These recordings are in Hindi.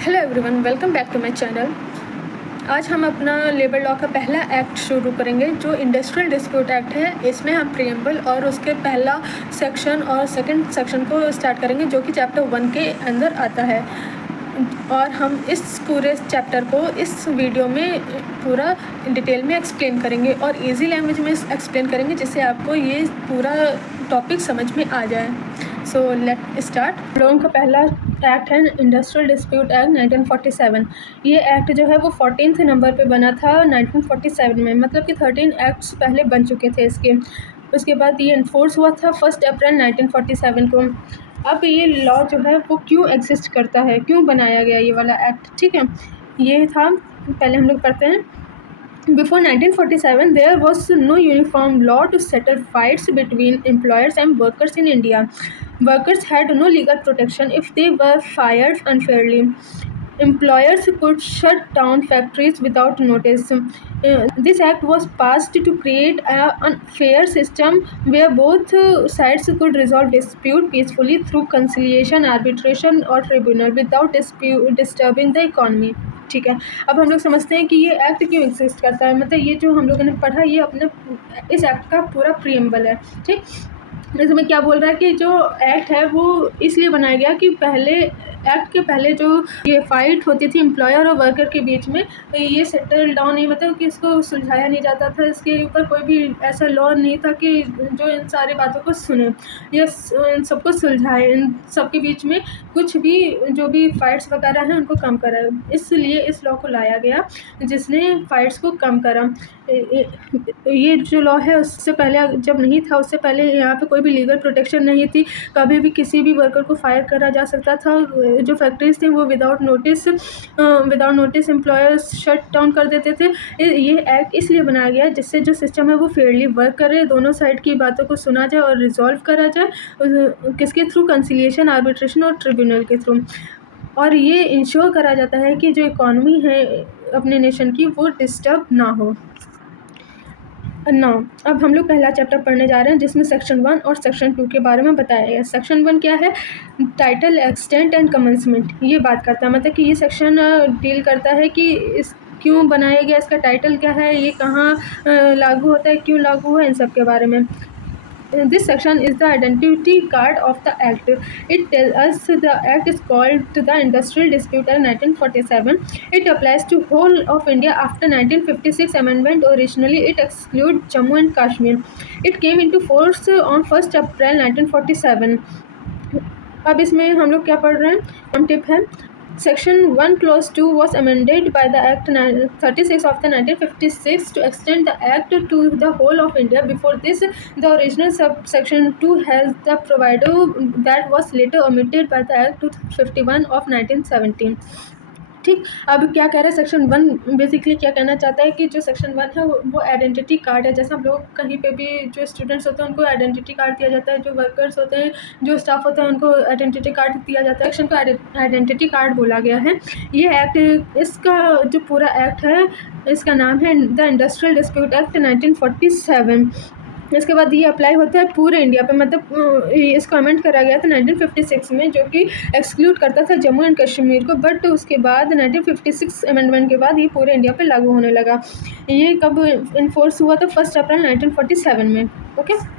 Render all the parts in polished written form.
Hello everyone, welcome back to my channel. आज हम अपना लेबर लॉ का पहला एक्ट शुरू करेंगे जो इंडस्ट्रियल डिस्प्यूट एक्ट है। इसमें हम प्रीएम्बल और उसके पहला सेक्शन और सेकंड सेक्शन को स्टार्ट करेंगे जो कि चैप्टर 1 के अंदर आता है। और हम इस पूरे चैप्टर को इस वीडियो में पूरा डिटेल में एक्सप्लेन करेंगे और इजी लैंग्वेज में एक्सप्लेन करेंगे जिससे आपको ये पूरा टॉपिक समझ में आ जाए। So let start. लोगों का पहला एक्ट है इंडस्ट्रियल डिस्प्यूट एक्ट 1947। ये एक्ट जो है वो 14th नंबर पे बना था 1947 में, मतलब कि 13 एक्ट्स पहले बन चुके थे इसके। उसके बाद ये इन्फोर्स हुआ था 1 अप्रैल 1947 को। अब ये लॉ जो है वो क्यों एग्जिस्ट करता है, क्यों बनाया गया ये वाला एक्ट, ठीक है। ये था, पहले हम लोग पढ़ते हैं। Before 1947, there was no uniform law to settle fights between employers and workers in India. Workers had no legal protection if they were fired unfairly. Employers could shut down factories without notice. This act was passed to create a fair system where both sides could resolve dispute peacefully through conciliation, arbitration, or tribunal without disturbing the economy. ठीक है। अब हम लोग समझते हैं कि ये एक्ट क्यों एग्जिस्ट करता है। मतलब ये जो हम लोगों ने पढ़ा ये अपने इस एक्ट का पूरा प्रीएम्बल है, ठीक। इसमें क्या बोल रहा है कि जो एक्ट है वो इसलिए बनाया गया कि पहले एक्ट के पहले जो ये फाइट होती थी एम्प्लॉयर और वर्कर के बीच में, ये सेटल डाउन नहीं, मतलब कि इसको सुलझाया नहीं जाता था। इसके ऊपर कोई भी ऐसा लॉ नहीं था कि जो इन सारी बातों को सुने या इन सबको सुलझाए, इन सबके बीच में कुछ भी जो भी फाइट्स वगैरह हैं उनको कम करा। इसलिए इस लॉ को लाया गया जिसने फाइट्स को कम करा। ये जो लॉ है उससे पहले जब नहीं था, उससे पहले यहाँ पे कोई भी लीगल प्रोटेक्शन नहीं थी। कभी भी किसी भी वर्कर को फायर करा जा सकता था। जो फैक्ट्रीज थे वो without notice employers shut down कर देते थे। ये एक्ट इसलिए बनाया गया जिससे जो सिस्टम है वो फेयरली वर्क करे, दोनों साइड की बातों को सुना जाए और रिजॉल्व करा जाए। किसके थ्रू? कंसिलिएशन, आर्बिट्रेशन और ट्रिब्यूनल के थ्रू। और ये इंश्योर करा जाता है कि जो इकॉनमी है अपने नेशन की वो डिस्टर्ब ना हो। अब हम लोग पहला चैप्टर पढ़ने जा रहे हैं जिसमें सेक्शन 1 और सेक्शन 2 के बारे में बताया गया है। सेक्शन 1 क्या है? टाइटल, एक्सटेंट एंड कमेंसमेंट, ये बात करता है। मतलब कि ये सेक्शन डील करता है कि इस क्यों बनाया गया, इसका टाइटल क्या है, ये कहाँ लागू होता है, क्यों लागू है, इन सब के बारे में। This section is the identity card of the act. It tells us the act is called the Industrial Dispute Act 1947. It applies to whole of India after 1956 amendment. Originally, it excluded Jammu and Kashmir. It came into force on 1 April 1947. अब इसमें हम लोग क्या पढ़ रहे हैं? हम टिप है Section 1 Clause 2 was amended by the Act 36 of the 1956 to extend the Act to the whole of India. Before this, the original subsection 2 has the proviso that was later omitted by the Act 251 of 1917. ठीक। अब क्या कह रहा है सेक्शन 1? बेसिकली क्या कहना चाहता है कि जो सेक्शन 1 है वो आइडेंटिटी कार्ड है। जैसे हम लोग कहीं पे भी जो स्टूडेंट्स होते हैं उनको आइडेंटिटी कार्ड दिया जाता है, जो वर्कर्स होते हैं, जो स्टाफ होता है उनको आइडेंटिटी कार्ड दिया जाता है। सेक्शन को आइडेंटिटी कार्ड बोला गया है। ये एक्ट, इसका जो पूरा एक्ट है इसका नाम है द इंडस्ट्रियल डिस्प्यूट एक्ट 1947। इसके बाद ये अप्लाई होता है पूरे इंडिया पे। मतलब इसको अमेंड करा गया था 1956 में, जो कि एक्सक्लूड करता था जम्मू एंड कश्मीर को। बट उसके बाद 1956 अमेंडमेंट के बाद ये पूरे इंडिया पे लागू होने लगा। ये कब इन्फोर्स हुआ था? 1 अप्रैल 1947 में। ओके।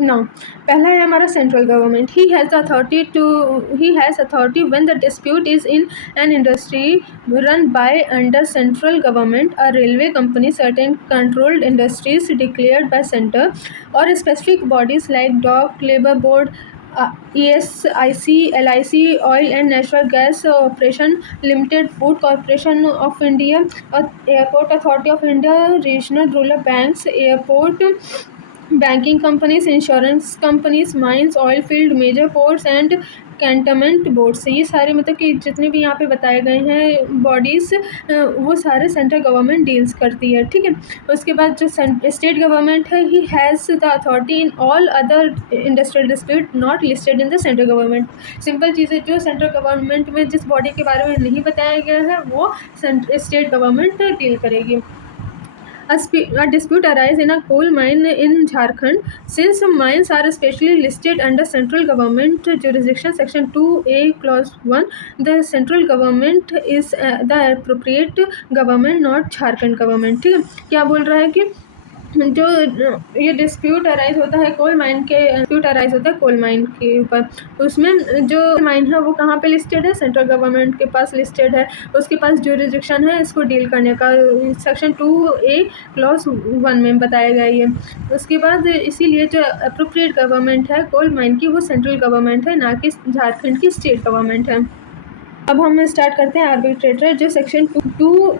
नाउ पहला है हमारा central government. He has authority when the dispute is in an industry run by under central government, a railway company, certain controlled industries declared by centre, और specific bodies like dock, labour board, ESIC, LIC, oil and natural gas operation limited, food corporation of India, airport authority of India, regional rural banks, airport banking companies, insurance companies, mines, oil field, major ports and cantonment boards. ये सारे मतलब कि जितने भी यहाँ पे बताए गए हैं बॉडीज़ वो सारे सेंट्रल गवर्नमेंट डील्स करती है, ठीक है। उसके बाद जो स्टेट गवर्नमेंट है, he has the authority in all other industrial dispute not listed in the central government. Simple चीज़ है, जो सेंट्रल गवर्नमेंट में जिस बॉडी के बारे में नहीं बताया गया है वो स्टेट गवर्नमेंट डील करेगी। A dispute arises in a coal mine in Jharkhand. Since mines are specially listed under central government jurisdiction, section 2A clause 1, the central government is the appropriate government, not Jharkhand government. ठीक है, क्या बोल रहा है कि जो ये डिस्प्यूट अराइज होता है कोल माइन के डिस्प्यूट अराइज होता है कोल माइन के ऊपर, उसमें जो माइन है वो कहाँ पे लिस्टेड है, सेंट्रल गवर्नमेंट के पास लिस्टेड है, उसके पास जुरिडिक्शन है इसको डील करने का, सेक्शन 2A क्लॉज 1 में बताया गया ये। उसके बाद इसीलिए जो अप्रोप्रिएट गवर्नमेंट है कोल माइन की वो सेंट्रल गवर्नमेंट है, ना कि झारखंड की स्टेट गवर्नमेंट है। अब हम स्टार्ट करते हैं आर्बिट्रेटर, जो सेक्शन 2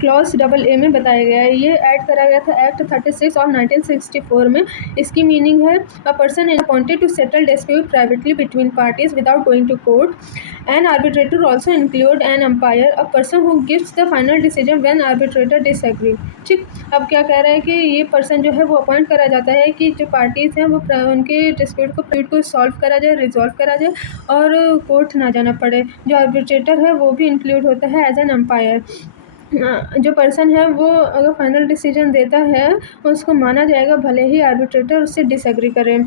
क्लॉज AA में बताया गया है। ये ऐड करा गया था एक्ट 36 ऑफ 1964 में। इसकी मीनिंग है a person is appointed to settle dispute privately between parties without going to court. An arbitrator also include an umpire, a person who gives the final decision when arbitrator disagree. ठीक, अब क्या कह रहा है कि ये पर्सन जो है वो अपॉइंट करा जाता है कि जो पार्टीज़ हैं वो उनके डिस्प्यूट को सॉल्व करा जाए, रिजॉल्व करा जाए और कोर्ट ना जाना पड़े। जो आर्बिट्रेटर है वो भी इंक्लूड होता है एज एन अम्पायर। जो पर्सन है वो अगर फाइनल डिसीजन देता है उसको माना जाएगा भले ही आर्बिट्रेटर उससे डिसएग्री करे।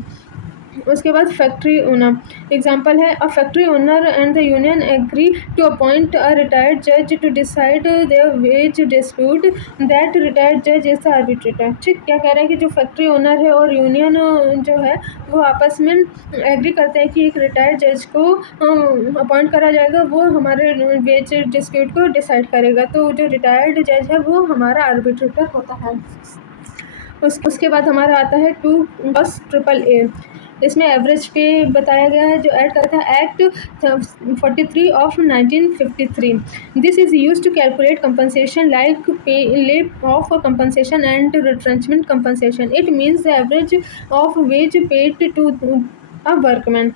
उसके बाद फैक्ट्री ओनर एग्जांपल है, a factory owner and the union agree to appoint a retired जज to decide there veg dispute, that retired जज इज द आर्बिट्रेटर। ठीक, क्या कह रहा है कि जो फैक्ट्री ओनर है और यूनियन जो है वो आपस में एग्री करते हैं कि एक रिटायर्ड जज को अपॉइंट करा जाएगा, वो हमारे वेज डिस्प्यूट को डिसाइड करेगा, तो जो रिटायर्ड जज है वो हमारा आर्बिट्रेटर होता है। उसके बाद हमारा आता है 2 बस AAA। इसमें एवरेज पे बताया गया है, जो ऐड करता है act 43 of 1953। This is use to calculate compensation like pay off compensation and retrenchment compensation. It means the average of wage paid to a workman.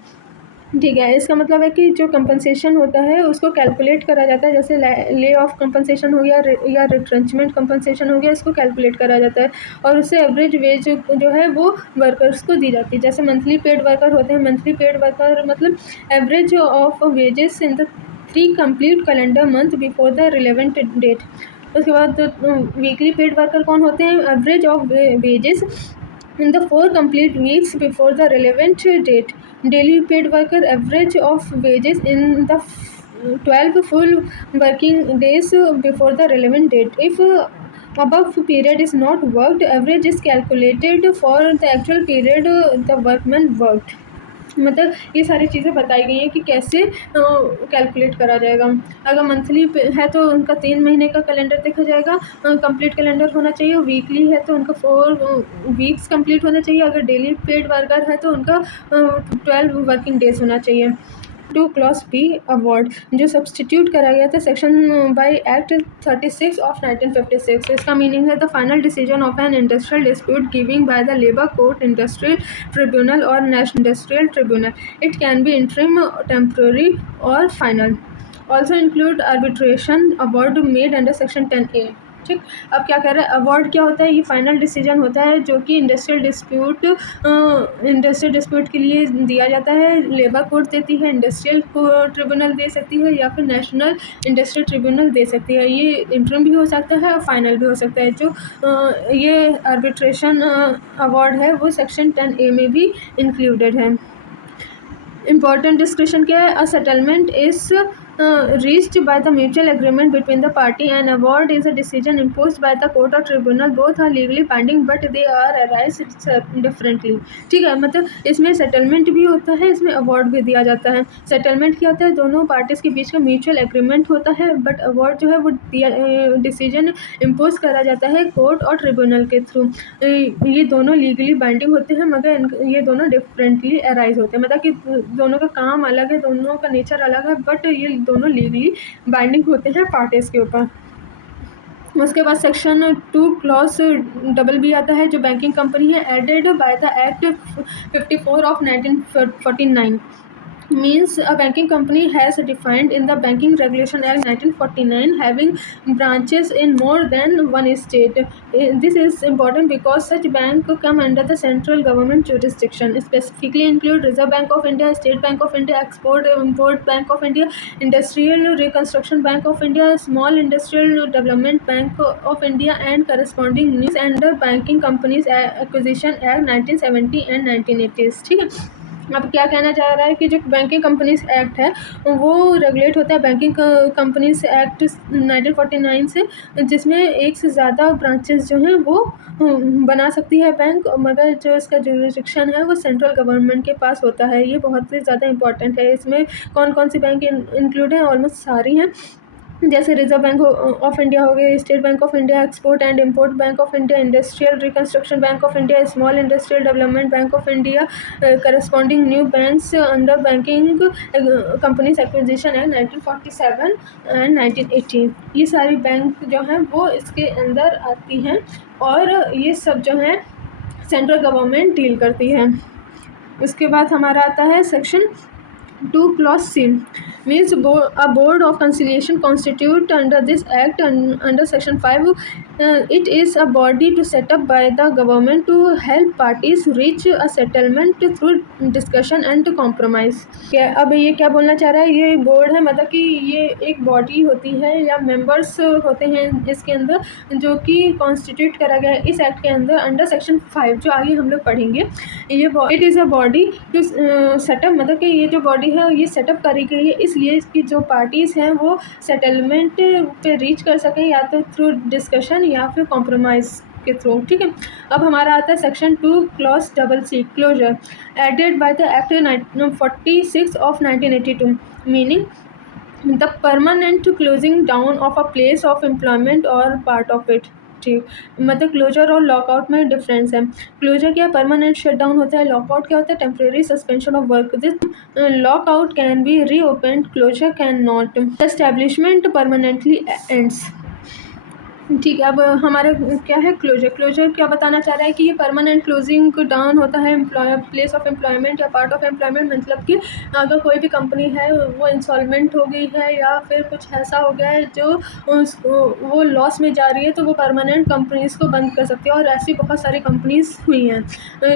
ठीक है, इसका मतलब है कि जो कंपनसेशन होता है उसको कैलकुलेट करा जाता है, जैसे ले ऑफ कंपनसेशन हो गया या रिट्रेंचमेंट कंपनसेशन हो गया, इसको कैलकुलेट करा जाता है और उससे एवरेज वेज जो है वो वर्कर्स को दी जाती है। जैसे मंथली पेड वर्कर होते हैं, मंथली पेड वर्कर मतलब average of wages in the 3 complete calendar month before the relevant date. उसके बाद वीकली पेड वर्कर कौन होते हैं, average of wages in the 4 complete weeks before the relevant date. Daily paid worker average of wages in the 12 full working days before the relevant date. If above period is not worked, average is calculated for the actual period the workman worked. मतलब ये सारी चीज़ें बताई गई हैं कि कैसे कैलकुलेट करा जाएगा। अगर मंथली है तो उनका 3 महीने का कैलेंडर देखा जाएगा, कंप्लीट कैलेंडर होना चाहिए। वीकली है तो उनका 4 वीक्स कंप्लीट होना चाहिए। अगर डेली पेड वर्कर है तो उनका 12 वर्किंग डेज होना चाहिए। 2 क्लॉज B अवार्ड, जो सब्सटीट्यूट करा गया था सेक्शन बाय एक्ट 36 ऑफ 1956। इसका मीनिंग है the final decision of an industrial dispute giving by the labour court, industrial tribunal और national industrial tribunal. It can be interim, temporary और final. Also include arbitration award made under section 10A। ठीक, अब क्या कह रहा है, अवार्ड क्या होता है, ये फाइनल डिसीजन होता है जो कि इंडस्ट्रियल डिस्प्यूट के लिए दिया जाता है। लेबर कोर्ट देती है, इंडस्ट्रियल ट्रिब्यूनल दे सकती है या फिर नेशनल इंडस्ट्रियल ट्रिब्यूनल दे सकती है। ये इंटरम भी हो सकता है और फाइनल भी हो सकता है। जो ये आर्बिट्रेशन अवार्ड है वो सेक्शन 10A में भी इंक्लूडेड है। इम्पॉर्टेंट डिस्क्रिप्शन क्या है, a settlement is reached by the mutual agreement between the party, and award is a decision imposed by the court or tribunal. Both are legally binding but they are arise differently. ठीक है, मतलब इसमें सेटलमेंट भी होता है, इसमें अवार्ड भी दिया जाता है। सेटलमेंट क्या होता है, दोनों पार्टीज के बीच का म्यूचुअल एग्रीमेंट होता है, बट अवार्ड जो है वो डिसीजन इम्पोज करा जाता है कोर्ट और ट्रिब्यूनल के थ्रू। ये दोनों लीगली बाइंडिंग होते हैं मगर ये दोनों डिफरेंटली अराइज होते हैं, मतलब कि दोनों का काम अलग है, दोनों का नेचर अलग है, बट ये दोनों लीगली बाइंडिंग होते हैं पार्टीज के ऊपर। उसके बाद सेक्शन 2 क्लॉज BB आता है, जो बैंकिंग कंपनी है, added by the act 54 of 1949। means a banking company has defined in the Banking Regulation Act 1949 having branches in more than one state. This is important because such bank come under the central government jurisdiction. Specifically include Reserve Bank of India, State Bank of India, Export Import Bank of India, Industrial Reconstruction Bank of India, Small Industrial Development Bank of India and corresponding news under Banking Companies Acquisition Act 1970 and 1980s. ठीक है। अब क्या कहना चाह रहा है कि जो बैंकिंग कंपनीज एक्ट है वो रेगुलेट होता है बैंकिंग कंपनीज एक्ट 1949 से, जिसमें एक से ज़्यादा ब्रांचेस जो हैं वो बना सकती है बैंक, मगर जो इसका जुरिडिक्शन है वो सेंट्रल गवर्नमेंट के पास होता है। ये बहुत ही ज़्यादा इंपॉर्टेंट है। इसमें कौन कौन सी बैंक इंक्लूड हैं? ऑलमोस्ट सारी हैं, जैसे रिजर्व बैंक ऑफ इंडिया हो गए, state bank of India, export and import bank of India, industrial reconstruction bank of India, small industrial development bank of India, corresponding new banks under banking companies acquisition act 1947 and 1980। ये सारी बैंक जो हैं वो इसके अंदर आती हैं और ये सब जो हैं सेंट्रल गवर्नमेंट डील करती है। उसके बाद हमारा आता है section 2 clause C means a board of conciliation constitute under this act and under section 5 it is a body to set up by the government to help parties reach a settlement through discussion and compromise। अब ये क्या बोलना चाह रहा है? ये बोर्ड है, मतलब कि ये एक बॉडी होती है या मेंबर्स होते हैं इसके अंदर जो कि कॉन्स्टिट्यूट करा गया है इस एक्ट के अंदर अंडर सेक्शन 5 जो आगे हम लोग पढ़ेंगे। ये it is a body to set up, मतलब कि ये जो बॉडी है ये सेटअप करी गई है इसलिए कि जो पार्टीज़ हैं वो सेटलमेंट पे रीच कर सकें या तो थ्रू डिस्कशन या फिर कॉम्प्रोमाइज़ के थ्रू। ठीक है। अब हमारा आता है section 2 clause C closure added by the act 46 of 1982 meaning the permanent closing down of a place of employment और पार्ट ऑफ इट। ठीक, मतलब क्लोजर और लॉकआउट में डिफरेंस है। क्लोजर क्या परमानेंट शटडाउन होता है, लॉकआउट क्या होता है temporary suspension of work. This lockout can be reopened, closure can not. Establishment permanently ends. ठीक है। अब हमारा क्या है क्लोजर? क्लोजर क्या बताना चाह रहा है कि ये परमानेंट क्लोजिंग डाउन होता है प्लेस ऑफ एम्प्लॉयमेंट या पार्ट ऑफ एम्प्लॉयमेंट, मतलब कि अगर कोई भी कंपनी है वो इंसॉल्वेंट हो गई है या फिर कुछ ऐसा हो गया है जो वो लॉस में जा रही है तो वो परमानेंट कंपनीज़ को बंद कर सकती है। और ऐसी बहुत सारी कंपनीज़ हुई हैं,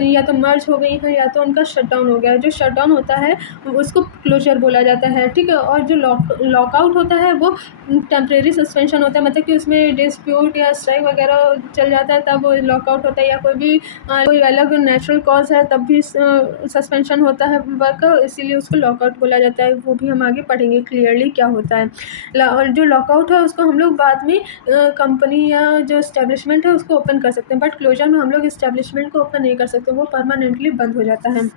या तो मर्ज हो गई हैं या तो उनका शटडाउन हो गया है। जो शटडाउन होता है उसको क्लोजर बोला जाता है। ठीक है। और जो लॉकआउट होता है वो टेम्प्रेरी सस्पेंशन होता है, मतलब कि उसमें डिस्प्यूट या स्ट्राइक वगैरह चल जाता है तब वो लॉकआउट होता है, या कोई अलग नेचुरल कॉज है तब भी सस्पेंशन होता है वर्क, इसीलिए उसको लॉकआउट बोला जाता है। वो भी हम आगे पढ़ेंगे क्लियरली क्या होता है। और जो लॉकआउट है उसको हम लोग बाद में कंपनी या जो इस्टेब्लिशमेंट है उसको ओपन कर सकते हैं, बट क्लोजर में हम लोग इस्टेब्लिशमेंट को ओपन नहीं कर सकते, वो परमानेंटली बंद हो जाता है।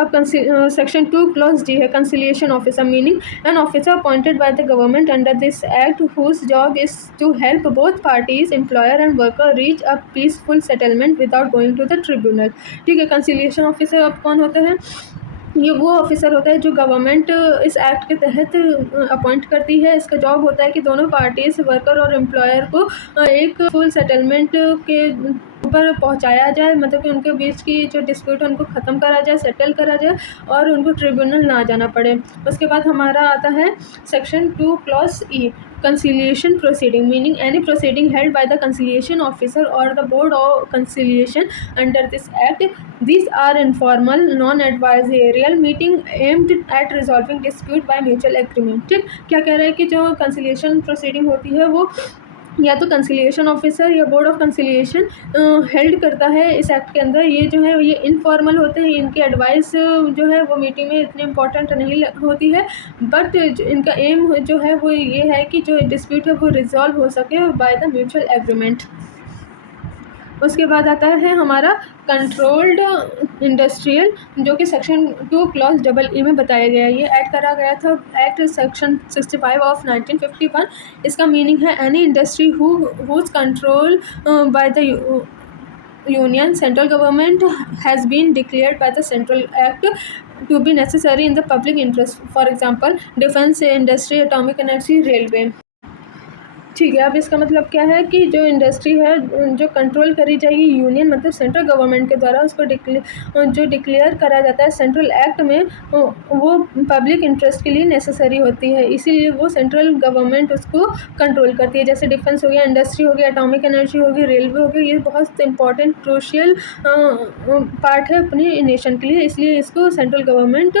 अब सेक्शन 2 clause D है conciliation officer meaning an officer appointed by the government under this act whose job is to help both parties employer and worker reach a peaceful settlement without going to the tribunal. ठीक है। कंसिलिएशन ऑफिसर अब कौन होता है? ये वो ऑफिसर होता है जो गवर्नमेंट इस एक्ट के तहत अपॉइंट करती है। इसका जॉब होता है कि दोनों पार्टीज वर्कर और एम्प्लॉयर को एक फुल सेटलमेंट के ऊपर पहुंचाया जाए, मतलब कि उनके बीच की जो डिस्प्यूट है उनको ख़त्म करा जाए, सेटल करा जाए और उनको ट्रिब्यूनल ना जाना पड़े। उसके बाद हमारा आता है section 2 clause E conciliation proceeding meaning any proceeding held by the conciliation officer or the board of conciliation under this act. These are informal non-adversarial meeting aimed at resolving dispute by mutual agreement। ठीक, क्या कह रहा है कि जो कंसिलिएशन प्रोसीडिंग होती है वो या तो कंसिलिएशन ऑफिसर या बोर्ड ऑफ कंसिलिएशन हेल्ड करता है इस एक्ट के अंदर। ये जो है ये इनफॉर्मल होते हैं, इनकी एडवाइस जो है वो मीटिंग में इतनी इम्पोर्टेंट नहीं होती है, बट इनका एम जो है वो ये है कि जो डिस्प्यूट है वो रिजॉल्व हो सके बाय द म्यूचुअल एग्रीमेंट। उसके बाद आता है हमारा कंट्रोल्ड इंडस्ट्रियल, जो कि सेक्शन 2 clause E में बताया गया है। ये ऐड करा गया था एक्ट सेक्शन 65 of 1951। इसका मीनिंग है any industry whose control by the union central government has been declared by the central act to be necessary in the public interest, for example defense industry, atomic energy, railway। ठीक है, अब इसका मतलब क्या है कि जो इंडस्ट्री है जो कंट्रोल करी जाएगी यूनियन मतलब सेंट्रल गवर्नमेंट के द्वारा, उसको जो डिक्लेयर करा जाता है सेंट्रल एक्ट में, वो पब्लिक इंटरेस्ट के लिए नेसेसरी होती है, इसीलिए वो सेंट्रल गवर्नमेंट उसको कंट्रोल करती है। जैसे डिफेंस हो गया, इंडस्ट्री हो गया, एटॉमिक एनर्जी हो गई, रेलवे हो गया, ये बहुत इंपॉर्टेंट क्रूशियल पार्ट है अपनी नेशन के लिए, इसलिए इसको सेंट्रल गवर्नमेंट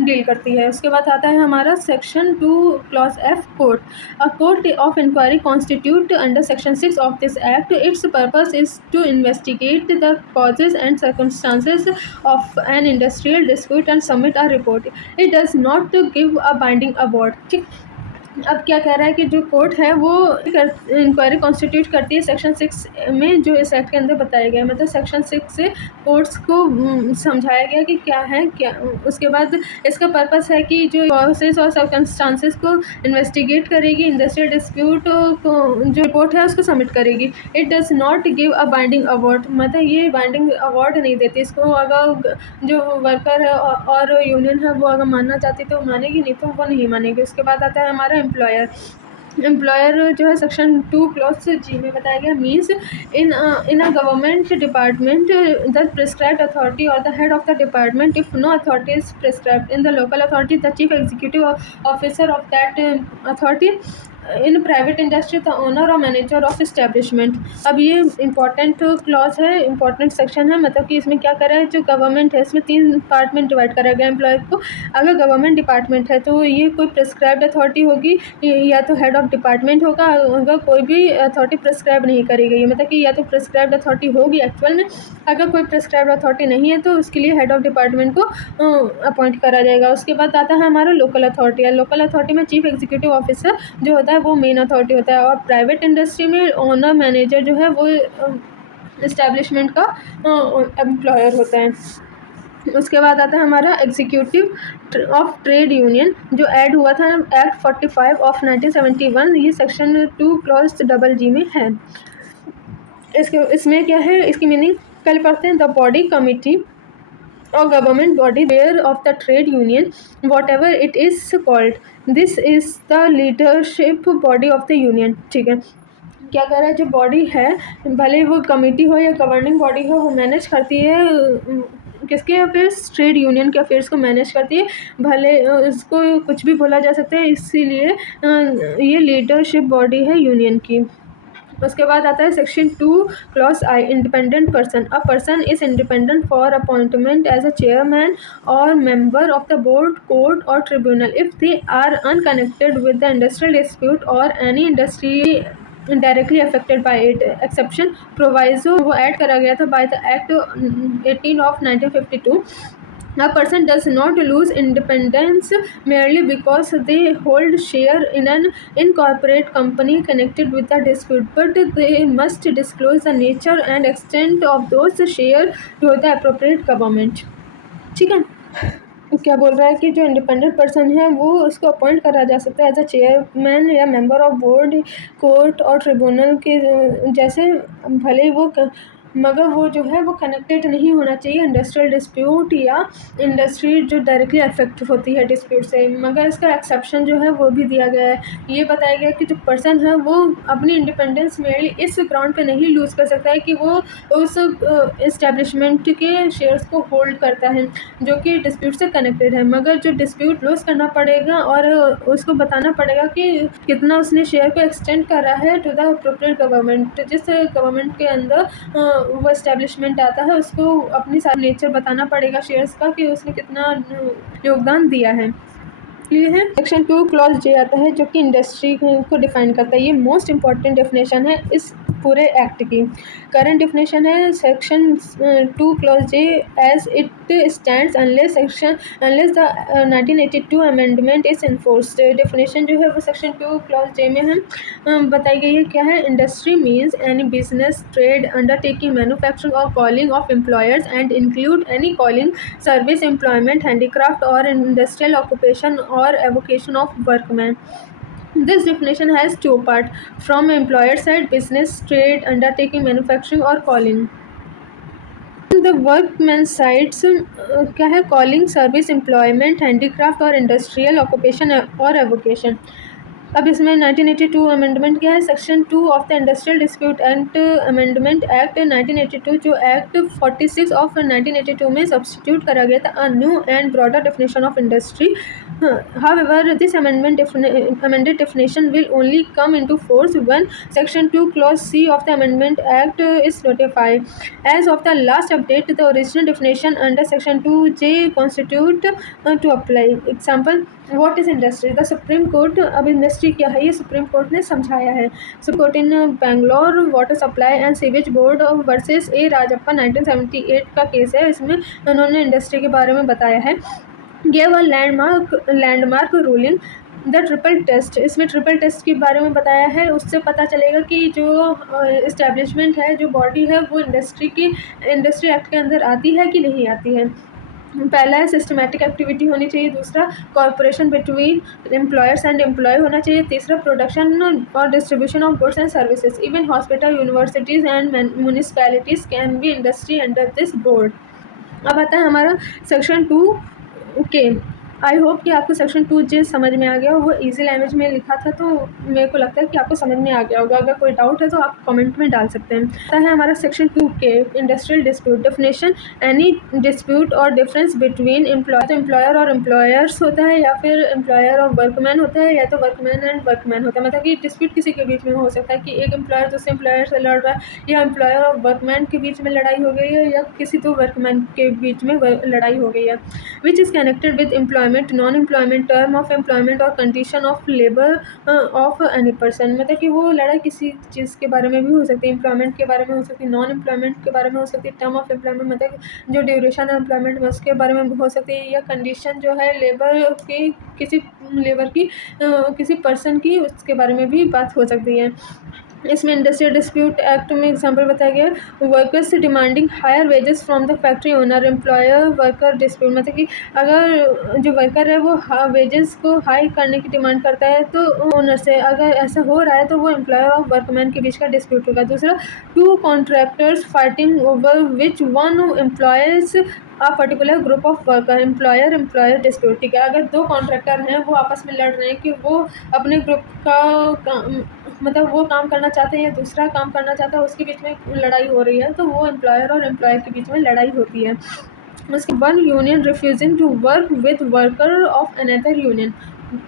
डील करती है। उसके बाद आता है हमारा section 2 clause F, court. A court of inquiry constituted under Section 6 of this Act. Its purpose is to investigate the causes and circumstances of an industrial dispute and submit a report. It does not give a binding award. ठीक, अब क्या कह रहा है कि जो कोर्ट है वो इंक्वायरी कॉन्स्टिट्यूट करती है सेक्शन 6 में, जो इस एक्ट के अंदर बताया गया है। मतलब सेक्शन 6 से कोर्ट्स को समझाया गया कि क्या है क्या। उसके बाद इसका पर्पस है कि जो कॉजेस और सर्कमस्टांसेस को इन्वेस्टिगेट करेगी, इंडस्ट्रियल डिस्प्यूट को जो रिपोर्ट है उसको सबमिट करेगी। It does not give a binding award, मतलब ये बाइंडिंग अवार्ड नहीं देती इसको। अगर जो वर्कर है और यूनियन है वो अगर मानना चाहती तो मानेगी, नहीं तो वो नहीं मानेगी। उसके बाद आता है हमारा एम्प्लॉयर। एम्प्लॉयर जो है सेक्शन 2 क्लॉज जी में बताया गया, means in a government department the prescribed authority और the head of the department, if no authority is prescribed in the local authority, the chief executive officer of that authority, in private industry the owner और मैनेजर ऑफ इस्टेब्लिशमेंट। अब ये इंपॉर्टेंट क्लॉज है, इंपॉर्टेंट सेक्शन है। मतलब कि इसमें क्या करा है, जो गवर्नमेंट है इसमें 3 पार्ट में डिवाइड करा गया एम्प्लॉयर को। अगर गवर्नमेंट डिपार्टमेंट है तो ये कोई प्रिस्क्राइब्ड अथॉरिटी होगी या तो हेड ऑफ डिपार्टमेंट होगा। अगर कोई भी अथॉरिटी प्रिस्क्राइब नहीं करी गई है, मतलब कि या तो प्रिस्क्राइब्ड अथॉरिटी होगी एक्चुअल में, अगर कोई प्रिस्क्राइब्ड अथॉरिटी नहीं है तो उसके लिए हेड ऑफ डिपार्टमेंट को अपॉइंट करा जाएगा। उसके बाद आता है हमारा लोकल अथॉरिटी है। लोकल अथॉरिटी में चीफ एग्जीक्यूटिव ऑफिसर जो होता है वो मेन अथॉरिटी होता है, और प्राइवेट इंडस्ट्री में ओनर मैनेजर जो है वो इस्टेब्लिशमेंट का एम्प्लॉयर होता है। उसके बाद आता है हमारा एग्जीक्यूटिव ऑफ ट्रेड यूनियन, जो ऐड हुआ था एक्ट 45 ऑफ 1971, ये सेक्शन 2 क्लॉज डबल जी में है। इसमें क्या है, इसकी मीनिंग कल पढ़ते हैं। The body committee or government body aware of the trade union, whatever it is called, this is the leadership body of the union। ठीक है, क्या कर रहा है, जो बॉडी है भले वो कमेटी हो या गवर्निंग बॉडी हो, वो मैनेज करती है किसके अफेयर्स, ट्रेड यूनियन के अफेयर्स को मैनेज करती है। भले इसको कुछ भी बोला जा सकता है, इसीलिए ये लीडरशिप बॉडी है यूनियन की। उसके बाद आता है section 2 clause I, independent person. A person is independent for appointment as a chairman और member of the board, court और tribunal if they are unconnected with the industrial dispute और any industry directly affected by it. Exception proviso वो ऐड करा गया था by the act 18 of 1952। A person does not lose independence merely because they hold share in an incorporate company connected with the dispute, but they must disclose the nature and extent of those share to the appropriate government। ठीक है, क्या बोल रहा है कि जो इंडिपेंडेंट पर्सन है वो उसको अपॉइंट करा जा सकता है एज अ चेयरमैन या मेंबर ऑफ बोर्ड, कोर्ट और ट्रिब्यूनल के जैसे, भले ही वो मगर वो जो है वो कनेक्टेड नहीं होना चाहिए इंडस्ट्रियल डिस्प्यूट या इंडस्ट्री जो डायरेक्टली अफेक्ट होती है डिस्प्यूट से। मगर इसका एक्सेप्शन जो है वो भी दिया गया है। ये बताया गया कि जो पर्सन है वो अपनी इंडिपेंडेंस मेनली इस ग्राउंड पे नहीं लूज़ कर सकता है कि वो उस इस्टेब्लिशमेंट के शेयर्स को होल्ड करता है जो कि डिस्प्यूट से कनेक्टेड है। मगर जो डिस्प्यूट लूज़ करना पड़ेगा और उसको बताना पड़ेगा कि कितना उसने शेयर को एक्सटेंड करा है टू द अप्रोप्रिएट गवर्नमेंट। जिस गवर्नमेंट के अंदर वो इस्टेब्लिशमेंट आता है उसको अपनी सारी नेचर बताना पड़ेगा शेयर्स का कि उसने कितना योगदान दिया है। ये है सेक्शन 2 क्लॉज जे आता है जो कि इंडस्ट्री को डिफाइन करता है। ये मोस्ट इंपॉर्टेंट डेफिनेशन है इस पूरे एक्ट की। करंट डेफिनेशन है section 2 clause J as it stands unless the 1982 amendment is enforced. Definition जो है वो सेक्शन 2 क्लॉज जे में हम बताई गई है। क्या है, industry means any business, trade, undertaking, manufacturing और calling of employers and include any calling, service, employment, handicraft और इंडस्ट्रियल ऑक्यूपेशन और avocation of workman. This definition has 2 parts from employer side: business, trade, undertaking, manufacturing और calling। The workman sides क्या है, calling, service, employment, handicraft और industrial occupation और avocation। अब इसमें 1982 अमेंडमेंट क्या है, section 2 of the industrial dispute act amendment act 1982 जो एक्ट 46 ऑफ 1982 में सब्स्टिट्यूट करा गया था a new and broader definition of industry. However, this amended definition will only come into force when Section 2 Clause C of the Amendment Act is notified. As of the last update, the original definition under Section 2J constitute to apply. Example, what is industry? The Supreme Court, अब इंडस्ट्री क्या है ये सुप्रीम कोर्ट ने समझाया है. Supreme court in Bangalore water supply and sewage board versus A Rajappa 1978 का केस है. इसमें उन्होंने इंडस्ट्री के बारे में बताया है. Gave a landmark ruling the triple test. इसमें ट्रिपल टेस्ट के बारे में बताया है. उससे पता चलेगा कि जो इस्टेब्लिशमेंट है, जो बॉडी है, वो इंडस्ट्री एक्ट के अंदर आती है कि नहीं आती है. पहला है सिस्टमैटिक एक्टिविटी होनी चाहिए. दूसरा corporation between employers and employ होना चाहिए. तीसरा प्रोडक्शन और distribution of goods and services. Even hospital, universities and municipalities can be industry under this board. अब आता है हमारा सेक्शन 2 ओके. आई होप कि आपको सेक्शन 2J समझ में आ गया. वो इजी लैंग्वेज में लिखा था तो मेरे को लगता है कि आपको समझ में आ गया होगा. अगर कोई डाउट है तो आप कमेंट में डाल सकते हैं. आता है हमारा section 2K industrial dispute definition. Any dispute और डिफरेंस बिटवीन एम्प्लॉयर और एम्प्लॉयर्स होता है, या फिर एम्प्लॉयर और वर्कमैन होता है, या तो वर्कमैन एंड वर्कमैन होता है. मतलब कि डिस्प्यूट किसी के बीच में हो सकता है कि एक एम्प्लॉयर दूसरे एम्प्लॉयर से लड़ रहा है, या एम्प्लॉयर और वर्कमैन के बीच में लड़ाई हो गई है, या किसी दो वर्कमैन के बीच में लड़ाई हो गई है. Which is connected with employment, non employment, term of employment और condition of labour of any person. मतलब कि वो लड़ाई किसी चीज़ के बारे में भी हो सकती है. एम्प्लॉयमेंट के बारे में हो सकती है, नॉन एम्प्लॉयमेंट के बारे में हो सकती है, टर्म ऑफ एम्प्लॉयमेंट मतलब जो ड्यूरेशन है एम्प्लॉयमेंट में उसके बारे में हो सकती है, या कंडीशन जो है लेबर की किसी पर्सन की उसके बारे में भी बात हो सकती है. इसमें इंडस्ट्रियल डिस्प्यूट एक्ट में एग्जांपल बताया गया है. Workers demanding higher wages from the factory owner. Employer worker dispute मतलब कि अगर जो वर्कर है वो वेजेस को हाई करने की डिमांड करता है तो ओनर से, अगर ऐसा हो रहा है तो वो एम्प्लॉयर और वर्कमैन के बीच का डिस्प्यूट होगा. दूसरा, two contractors fighting over which one employs a particular group of worker. Employer dispute. ठीक है, अगर दो कॉन्ट्रैक्टर हैं वो आपस में लड़ रहे हैं कि वो अपने ग्रुप का मतलब वो काम करना चाहते हैं या दूसरा काम करना चाहता है, उसके बीच में लड़ाई हो रही है, तो वो एम्प्लॉयर और एम्प्लॉयर के बीच में लड़ाई होती है. उसके one union refusing to work with worker of another union.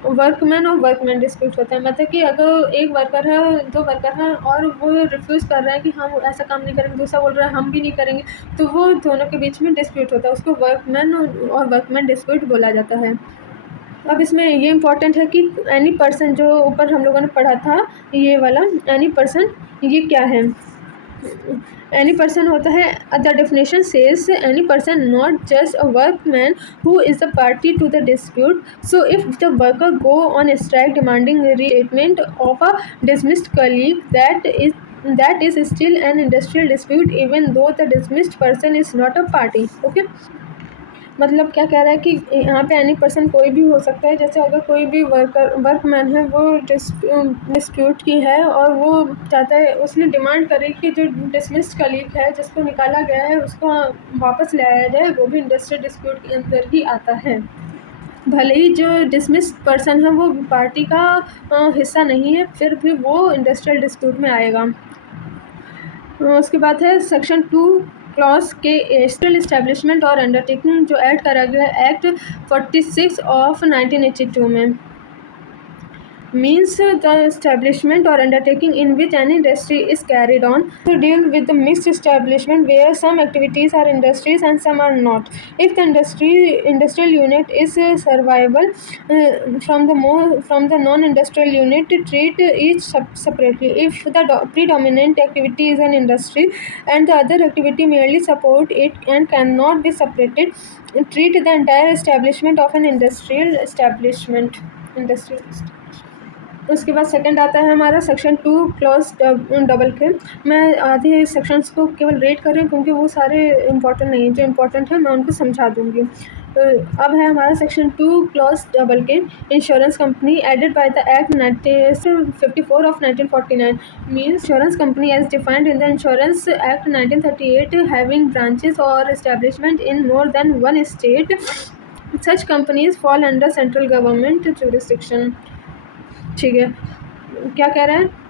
Workman और वर्कमैन डिस्प्यूट होता है. मतलब कि अगर एक वर्कर है, दो वर्कर हैं और वो रिफ्यूज़ कर रहे हैं कि हम ऐसा काम नहीं करेंगे, दूसरा बोल रहा है हम भी नहीं करेंगे, तो वो दोनों के बीच में डिस्प्यूट होता है. उसको वर्कमैन और वर्कमैन डिस्प्यूट बोला जाता है. अब इसमें ये इम्पॉर्टेंट है कि एनी पर्सन, जो ऊपर हम लोगों ने पढ़ा था ये वाला एनी पर्सन, ये क्या है. एनी पर्सन होता है, the definition says any person not just a workman who is the party to the dispute. So if the worker go on strike demanding reinstatement of a dismissed colleague, that is still an industrial dispute even though the dismissed person is not a party. Okay. मतलब क्या कह रहा है कि यहाँ पे एनी पर्सन कोई भी हो सकता है. जैसे अगर कोई भी वर्कमैन है, वो डिस्प्यूट की है और वो चाहता है, उसने डिमांड करी कि जो डिसमिस्ड कलीग है, जिसको निकाला गया है, उसको वापस ले आया जाए, वो भी इंडस्ट्रियल डिस्प्यूट के अंदर ही आता है. भले ही जो डिसमिस्ड पर्सन है वो पार्टी का हिस्सा नहीं है, फिर भी वो इंडस्ट्रियल डिस्प्यूट में आएगा. उसके बाद है सेक्शन 2 क्लॉज के इंडस्ट्रियल इस्टेब्लिशमेंट और अंडरटेकिंग जो ऐड करा गया है एक्ट 46 ऑफ 1982 में. means the establishment or undertaking in which an industry is carried on. To deal with the mixed establishment where some activities are industries and some are not. If the industrial unit is survivable from the non-industrial unit, treat each separately. If the predominant activity is an industry and the other activity merely support it and cannot be separated, treat the entire establishment of an industrial establishment. उसके बाद सेकंड आता है हमारा सेक्शन 2 क्लॉज डबल के. मैं आधे सेक्शंस को केवल रेड कर रही हूँ क्योंकि वो सारे इंपॉर्टेंट नहीं हैं. जो इंपॉर्टेंट है मैं उनको समझा दूँगी. अब है हमारा section 2 clause double K. Insurance company added by the act 54 of 1949 means insurance company as defined in the insurance act 1938 having branches और establishment in more than one state. Such companies fall under central government jurisdiction. ठीक है, क्या कह रहा है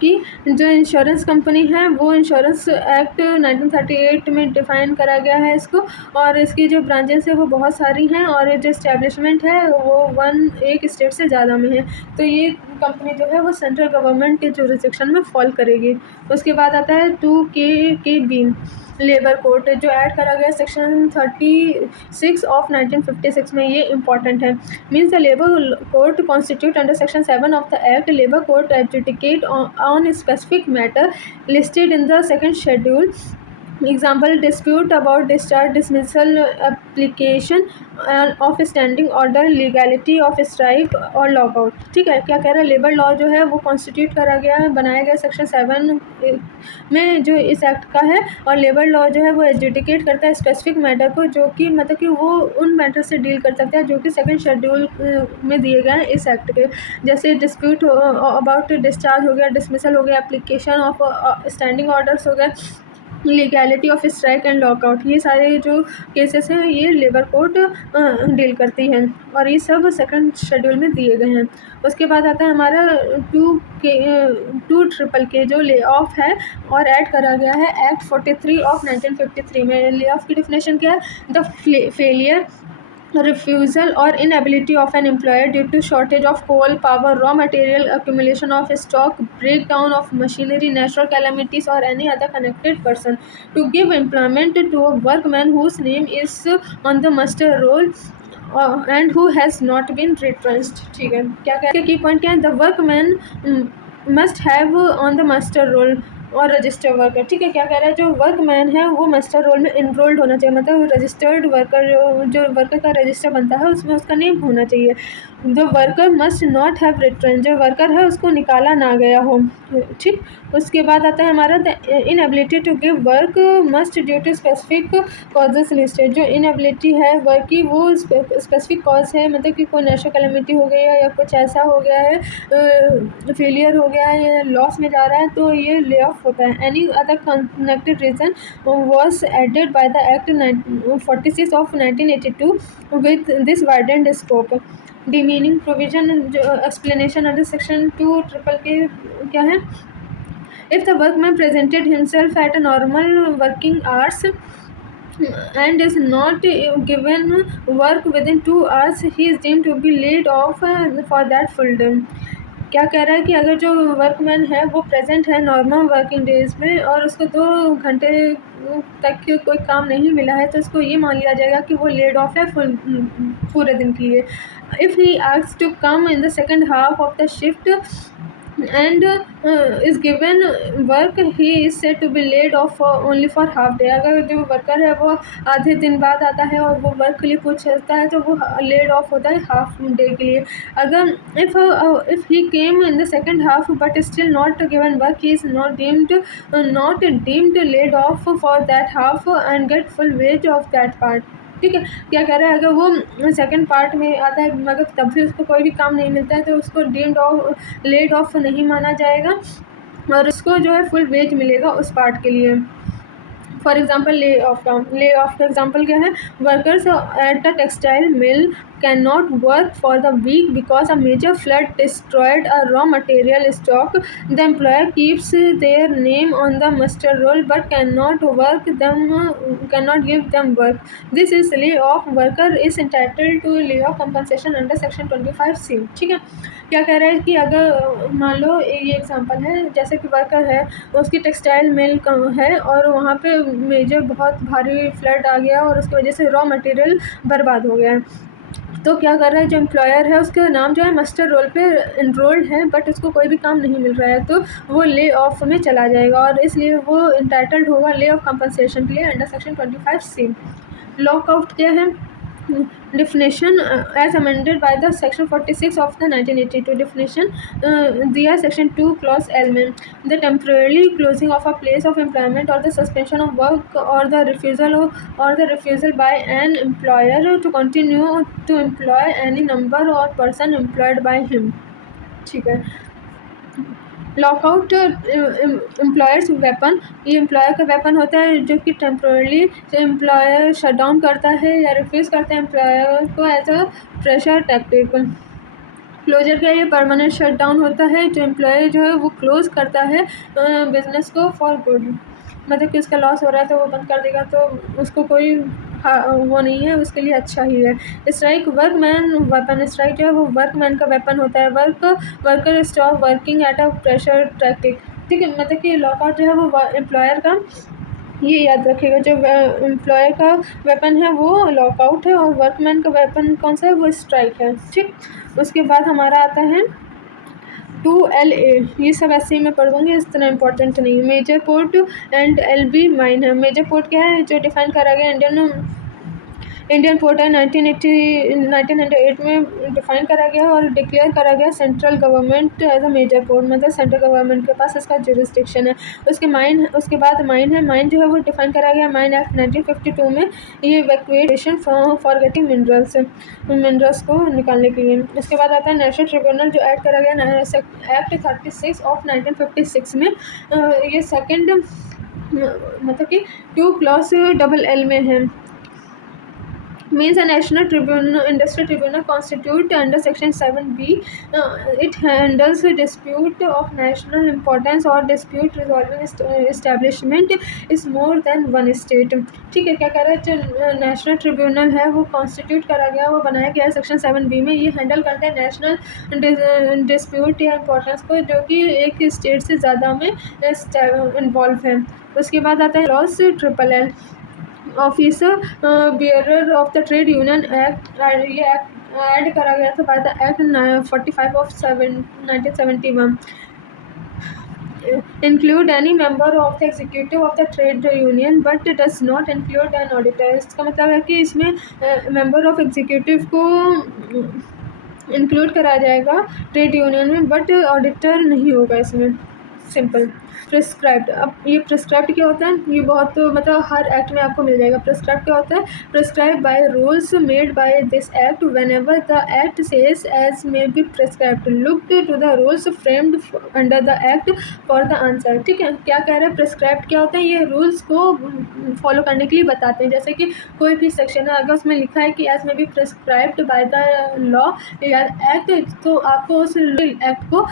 कि जो इंश्योरेंस कंपनी है वो इंश्योरेंस एक्ट 1938 में डिफ़ाइन करा गया है इसको, और इसकी जो ब्रांचेस है वो बहुत सारी हैं, और जो इस्टेब्लिशमेंट है वो एक स्टेट से ज़्यादा में है। तो ये कंपनी जो है वो सेंट्रल गवर्नमेंट के जुरिसडिक्शन में फॉल करेगी। उसके बाद आता है 2KB लेबर कोड, जो ऐड करा गया सेक्शन 36 ऑफ 1956 में। ये इंपॉर्टेंट है। Means the labour code constitute under section 7 of the act labour code adjudicate on a specific matter listed in the second schedule. Example, dispute about discharge, dismissal, application of standing order, legality of strike और लॉकआउट। ठीक है, क्या कह रहा है, लेबर लॉ जो है वो कॉन्स्टिट्यूट करा गया है, बनाया गया सेक्शन 7 में जो इस एक्ट का है, और लेबर लॉ जो है वो एडजुडिकेट करता है स्पेसिफिक मैटर को, जो कि मतलब कि वो उन मैटर से डील कर सकता है जो कि सेकंड शेड्यूल में दिए गए हैं इस एक्ट के। जैसे डिस्प्यूट अबाउट डिस्चार्ज हो गया, डिसमिसल हो गया, एप्लीकेशन ऑफ स्टैंडिंग ऑर्डर्स हो गया, legality of strike and lockout, ये सारे जो केसेस हैं ये लेबर कोड डील करती हैं, और ये सब सेकंड शेड्यूल में दिए गए हैं। उसके बाद आता है हमारा 2KK जो ले ऑफ है और ऐड करा गया है एक्ट 43 ऑफ 1953 में। ले ऑफ की डिफिनेशन क्या है, the failure, refusal or inability of an employer due to shortage of coal, power, raw material, accumulation of stock, breakdown of machinery, natural calamities or any other connected person to give employment to a workman whose name is on the muster roll and who has not been retrenched। ठीक है, क्या कह की पॉइंट क्या है, the workman must have on the master roll और रजिस्टर्ड वर्कर। ठीक है, क्या कह रहा है, जो वर्कमैन है वो मास्टर रोल में इनरोल्ड होना चाहिए, मतलब रजिस्टर्ड वर्कर, जो वर्कर का रजिस्टर बनता है उसमें उसका नेम होना चाहिए। The worker must not have return, जो वर्कर है उसको निकाला ना गया हो। ठीक, उसके बाद आता है हमारा the inability to give work must due to specific causes listed. जो इनएबिलिटी है वर्क की वो स्पेसिफिक कॉज है, मतलब कि कोई नेचुरल कैलेमिटी हो गई है या कुछ ऐसा हो गया है, फेलियर हो गया है या लॉस में जा रहा है, तो ये ले ऑफ होता है। Any other connected reason was added by the act 46 of 1982 with this widened scope. Deeming provision, जो एक्सप्लेनेशन अंडर सेक्शन 2KK क्या है, if the workman presented himself at a normal working hours and is not given work within 2 hours, he is deemed to be laid off for that full day। क्या कह रहा है कि अगर जो वर्कमैन है वो प्रेजेंट है नॉर्मल वर्किंग डेज में और उसको 2 घंटे तक कोई काम नहीं मिला है, तो उसको ये मान लिया जाएगा कि वो लेड ऑफ है पूरे दिन के लिए। If he asks to come in the second half of the shift and is given work, he is said to be laid off only for half day। अगर जो वर्कर है वो आधे दिन बाद आता है और वो वर्क के लिए कुछ होता है तो वो लेड ऑफ होता है हाफ डे के लिए। अगर if he came in the second half but still not given work, he is not deemed laid off for that half and get full wage of that part। ठीक है, क्या कह रहा है, अगर वो सेकंड पार्ट में आता है मगर तब भी उसको कोई भी काम नहीं मिलता है तो उसको लेड ऑफ नहीं माना जाएगा और उसको जो है फुल वेज मिलेगा उस पार्ट के लिए। फॉर एग्जाम्पल ले ऑफ का एग्जाम्पल क्या है, workers at the textile mill can not work for the week because a major flood destroyed a raw material stock. The employer keeps their name on the muster roll but can not give them work. This is lay off worker is entitled to lay off compensation under section 25C। ठीक है, क्या कह रहा है कि अगर मान लो ये एग्जांपल है, जैसे कि वर्कर है उसकी टेक्सटाइल मिल है और वहाँ पे मेजर बहुत भारी फ्लड आ गया और उसकी वजह से रॉ मटेरियल बर्बाद हो गया है, तो क्या कर रहा है, जो एम्प्लॉयर है उसका नाम जो है मस्टर रोल पे इनरोल्ड है बट उसको कोई भी काम नहीं मिल रहा है, तो वो ले ऑफ में चला जाएगा और इसलिए वो इंटाइटल्ड होगा ले ऑफ कंपनसेशन के लिए अंडर सेक्शन 25C। लॉकआउट क्या है, definition as amended by the section 46 of the 1982 definition दिया section 2 clause L में, the temporary closing of a place of employment or the suspension of work or the refusal by an employer to continue to employ any number or person employed by him। ठीक है, लॉकआउट एम्प्लॉयर्स वेपन, ये एम्प्लॉयर का वेपन होता है जो कि टेम्पररी एम्प्लॉयर शट डाउन करता है या रिफ्यूज़ करता है एम्प्लॉयर को as a pressure tactic. Closure क्या है, ये परमानेंट शट डाउन होता है, जो एम्प्लॉय जो है वो क्लोज़ करता है बिज़नेस को फॉर गुड, मतलब कि उसका लॉस हो रहा है तो वो बंद कर देगा, तो उसको कोई वो नहीं है, उसके लिए अच्छा ही है। स्ट्राइक वर्कमैन वेपन, स्ट्राइक जो है वो वर्कमैन का वेपन होता है। Worker stop working at a pressure tactic, ठीक है, मतलब कि लॉकआउट जो है वो एम्प्लॉयर का, ये याद रखिएगा, जो एम्प्लॉयर का वेपन है वो लॉकआउट है और वर्कमैन का वेपन कौन सा है, वो स्ट्राइक है, ठीक। उसके बाद हमारा आता है 2LA, ये सब ऐसे ही मैं पढ़ दूँगी, इस तरह इंपॉर्टेंट नहीं है। Major port and LB mine है। मेजर पोर्ट क्या है, जो डिफाइन करा गया इंडियन पोर्ट है 1908 में डिफाइन करा गया और डिक्लेयर करा गया central government as a major port, मतलब सेंट्रल गवर्नमेंट के पास इसका जुरिस्डिक्शन है। उसके बाद माइन है। माइन जो है वो डिफाइन करा गया माइन एक्ट 1952 में, ये इवैक्यूएशन फॉर गेटिंग मिनरल्स को निकालने के लिए। उसके बाद आता है नेशनल ट्रिब्यूनल, जो ऐड करा गया एक्ट 36 ऑफ 1956 में, ये सेकेंड मतलब कि 2 क्लॉज LL में है। means a national tribunal, industrial tribunal constitute under section 7B. It handles a dispute of national importance or dispute resolving establishment is more than one state, ठीक है। क्या कह रहा है, जो नेशनल ट्रिब्यूनल है वो कॉन्स्टिट्यूट करा गया, वो बनाया गया है सेक्शन 7B में, ये हैंडल करते हैं नेशनल डिस्प्यूट या इम्पोर्टेंस को जो कि एक स्टेट से ज़्यादा में इन्वॉल्व है। उसके बाद आता है loss LLL, officer bearer of the trade union act, ये एक्ट ऐड करा गया था by the act 45 of 1971। Include any member of the executive of the trade union but does not include an auditor. इसका मतलब है कि इसमें मेंबर ऑफ एग्जीक्यूटिव को इंक्लूड करा जाएगा ट्रेड यूनियन में, बट ऑडिटर नहीं होगा इसमें, सिंपल। प्रिस्क्राइब्ड, अब ये प्रिस्क्राइब्ड क्या होता है, ये बहुत मतलब हर एक्ट में आपको मिल जाएगा। प्रिस्क्राइब क्या होता है, prescribe by rules made by this act whenever the act says as may be prescribed, look to the rules framed under the act for the answer, ठीक है। क्या कह रहे हैं, प्रिस्क्राइब्ड क्या होता है, ये रूल्स को फॉलो करने के लिए बताते हैं। जैसे कि कोई भी सेक्शन है, अगर उसमें लिखा है कि as may be prescribed by the law या एक्ट, तो आपको उस एक्ट को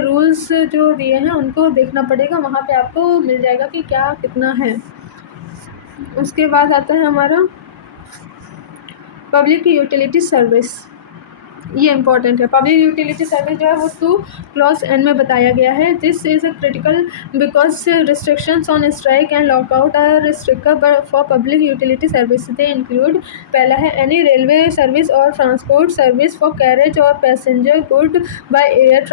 रूल्स जो दिए हैं उनको देखना पड़ेगा, वहाँ पे आपको मिल जाएगा कि क्या कितना है। उसके बाद आता है हमारा पब्लिक यूटिलिटी सर्विस, ये इंपॉर्टेंट है। पब्लिक यूटिलिटी सर्विस जो है वो 2 क्लॉज N में बताया गया है। This is a critical because restrictions on strike and lockout are restricted for public utility service. They include, पहला है एनी रेलवे सर्विस और ट्रांसपोर्ट सर्विस फॉर कैरेज और passenger good by air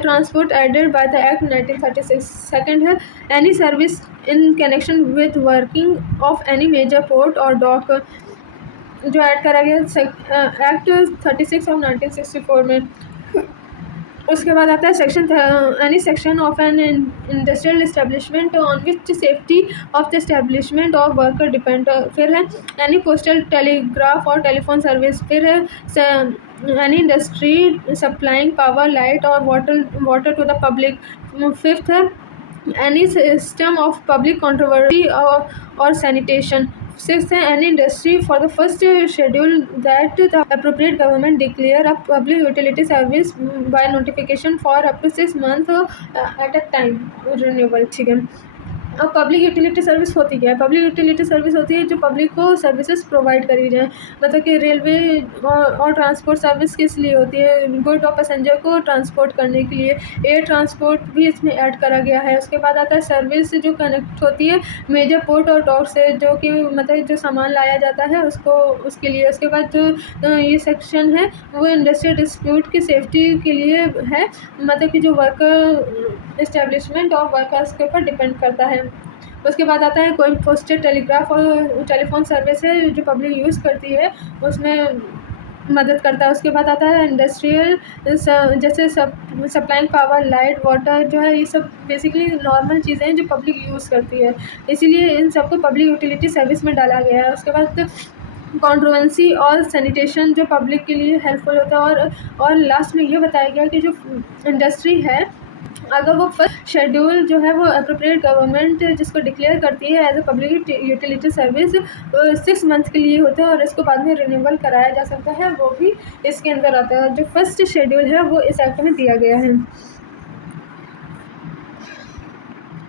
transport added by the act 1936। Second है any service in connection with working of any major port और डॉक, जो ऐड करा गया एक्ट 36 ऑफ 1964 में। उसके बाद आता है section any section of an industrial establishment on which safety of the establishment of worker depend. फिर है एनी पोस्टल टेलीग्राफ और टेलीफोन सर्विस। फिर है any industry supplying power light और water to the public. Fifth है any system of public controversy और sanitation. Sixth, any industry for the first schedule that the appropriate government declare a public utility service by notification for up to 6 months at a time renewable, ठीक है। अब पब्लिक यूटिलिटी सर्विस होती क्या है, पब्लिक यूटिलिटी सर्विस होती है जो पब्लिक को सर्विसेज प्रोवाइड करी जाए, मतलब कि रेलवे और ट्रांसपोर्ट सर्विस किस लिए होती है, गुड और पैसेंजर को ट्रांसपोर्ट करने के लिए। एयर ट्रांसपोर्ट भी इसमें ऐड करा गया है। उसके बाद आता है सर्विस जो कनेक्ट होती है मेजर पोर्ट और डॉक से, जो कि मतलब जो सामान लाया जाता है उसको उसके लिए। उसके बाद जो ये सेक्शन है वो इंडस्ट्रियल डिस्प्यूट की सेफ्टी के लिए है, मतलब कि जो वर्कर इस्टेब्लिशमेंट और वर्कर्स के ऊपर डिपेंड करता है। उसके बाद आता है कोई पोस्टल टेलीग्राफ और टेलीफोन सर्विस है जो पब्लिक यूज़ करती है, उसमें मदद करता है। उसके बाद आता है इंडस्ट्रियल जैसे सप्लाइंग पावर लाइट वाटर, जो है ये सब बेसिकली नॉर्मल चीज़ें हैं जो पब्लिक यूज़ करती है, इसीलिए इन सबको पब्लिक यूटिलिटी सर्विस में डाला गया है। उसके बाद कंट्रोवर्सी और सैनिटेशन जो पब्लिक के लिए हेल्पफुल होता है। और लास्ट में ये बताया गया कि जो इंडस्ट्री है अगर वो फर्स्ट शेड्यूल जो है वो अप्रोप्रिएट गवर्नमेंट जिसको डिक्लेयर करती है as a public utility service 6 month के लिए होता है और इसको बाद में रिन्यूअल कराया जा सकता है, वो भी इसके अंदर आता है। जो फर्स्ट शेड्यूल है वो इस एक्ट में दिया गया है।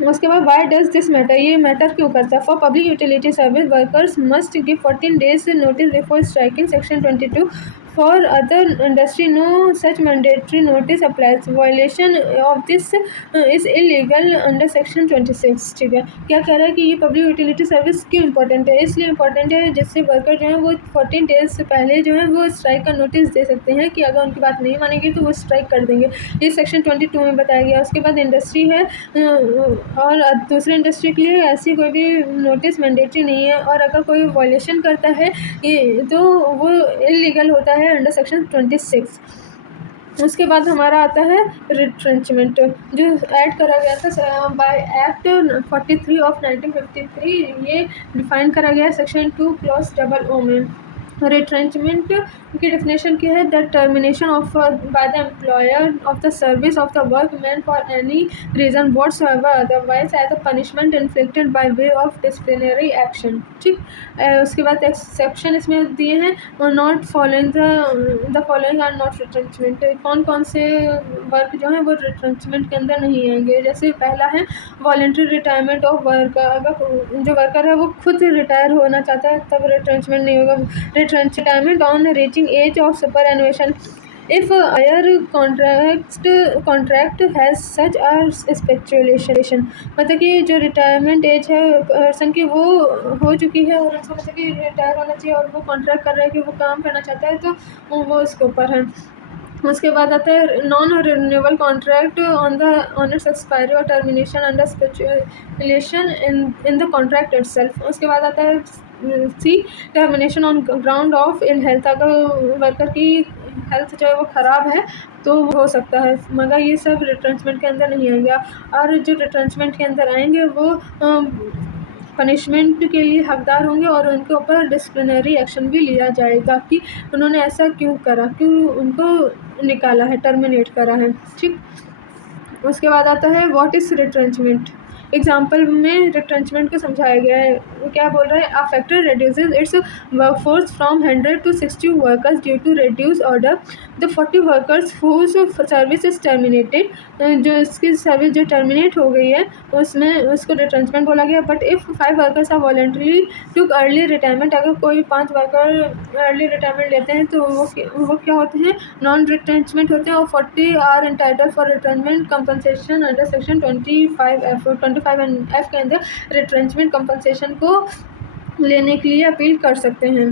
उसके बाद वाई डज दिस मैटर, ये मैटर क्यों करता है। For public utility service workers must give 14 days notice before striking, section 22। For other industry no such mandatory notice applies, violation of this is illegal under section 26। ठीक है, क्या कह रहा है कि ये पब्लिक यूटिलिटी सर्विस क्यों इंपॉर्टेंट है, इसलिए इंपॉर्टेंट है जिससे वर्कर जो है वो 14 days से पहले जो है वो स्ट्राइक का नोटिस दे सकते हैं कि अगर उनकी बात नहीं मानेगी तो वो स्ट्राइक कर देंगे। ये सेक्शन 22 में बताया गया। उसके बाद इंडस्ट्री है और दूसरी इंडस्ट्री के लिए ऐसी कोई भी नोटिस मैंडेटरी नहीं है, और अगर कोई वायलेशन करता है ये तो वो इलीगल होता है अंडर सेक्शन 26। उसके बाद हमारा आता है रिट्रेंचमेंट, जो ऐड करा गया था बाय एक्ट 43 ऑफ 1953। ये डिफाइन करा गया है सेक्शन 2 क्लॉज ओ में। रिट्रेंचमेंट की डेफिनेशन क्या है, the termination of by the employer of the service of the workman for any reason whatsoever otherwise as a punishment inflicted by way of disciplinary action. ठीक, उसके बाद एक्सेप्शन इसमें दिए हैं, not following the following are not retrenchment. कौन कौन से वर्क जो है वो रिट्रेंचमेंट के अंदर नहीं आएंगे। जैसे पहला है वॉलंटरी रिटायरमेंट ऑफ वर्कर, अगर जो वर्कर है वो खुद रिटायर होना चाहता है तब रिट्रेंचमेंट नहीं होगा। Retirement on reaching age of superannuation if hire contract has such are speculation, मतलब कि जो रिटायरमेंट एज है पर्सन की वो हो चुकी है और उसको मतलब कि रिटायर होना चाहिए और वो कॉन्ट्रैक्ट कर रहा है कि वो काम करना चाहता है तो वो उसके ऊपर है। उसके बाद आता है non renewable contract on its expiry और termination under speculation in the contract itself. उसके बाद आता है C termination on ground of ill health, अगर वर्कर की हेल्थ जो है वो ख़राब है तो हो सकता है, मगर ये सब रिट्रेंचमेंट के अंदर नहीं आएगा। और जो रिट्रेंचमेंट के अंदर आएंगे वो पनिशमेंट के लिए हकदार होंगे और उनके ऊपर डिसिप्लिनरी एक्शन भी लिया जाएगा कि उन्होंने ऐसा क्यों करा, क्यों उनको निकाला है, टर्मिनेट करा है। ठीक, उसके बाद आता है व्हाट इज़ रिट्रेंचमेंट। एग्जाम्पल में रिट्रेंचमेंट को समझाया गया है। वो क्या बोल रहा है, a factory reduces its workforce from 100 to 60 workers due to reduce order the 40 workers whose service is terminated, जो इसकी सर्विस जो टर्मिनेट हो गई है उसमें उसको रिट्रेंचमेंट बोला गया। But if 5 workers are voluntary to early retirement, अगर कोई 5 वर्कर अर्ली रिटायरमेंट लेते हैं तो वो क्या होते हैं, नॉन रिट्रेंचमेंट होते हैं और 40 are entitled for retirement compensation under section 25F के अंदर रिट्रेंचमेंट कंपनसेशन को लेने के लिए अपील कर सकते हैं।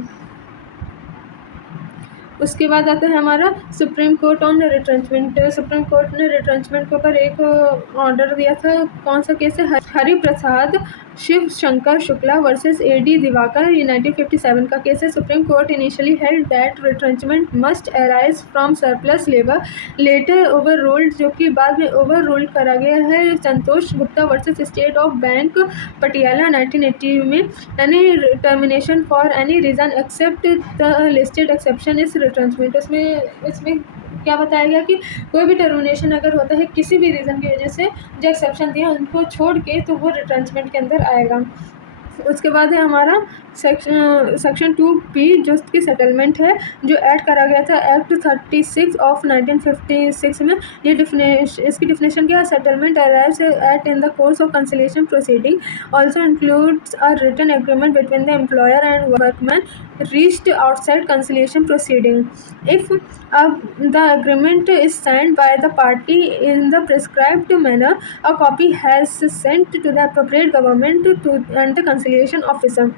उसके बाद आता है हमारा supreme court on retrenchment. Supreme court ने रिट्रेंचमेंट के ऊपर एक ऑर्डर दिया था। कौन सा केस है, हरि प्रसाद शिव शंकर शुक्ला वर्सेस AD दिवाकर, ये 1957 का केस है। Supreme court initially held that retrenchment must arise from surplus labour, later overruled, जो कि बाद में ओवर रूल्ड करा गया है Santosh Gupta versus state of bank Patiala 1980 में। Any termination for any reason except the listed exception is retrenchment. इसमें क्या बताया गया कि कोई भी टर्मिनेशन अगर होता है किसी भी रीज़न की वजह से, जो एक्सेप्शन दिया उनको छोड़ के, तो वो रिट्रेंचमेंट के अंदर आएगा। उसके बाद है हमारा सेक्शन 2B जो इसकी सेटलमेंट है, जो ऐड करा गया था एक्ट 36 ऑफ 1956 में। ये इसकी डिफिनेशन क्या है, settlement arrives at in the course of conciliation proceeding also includes a written agreement between the employer and workman reached outside conciliation proceeding. If the agreement is signed by the party in the prescribed manner, a copy has sent to the appropriate government and the conciliation officer.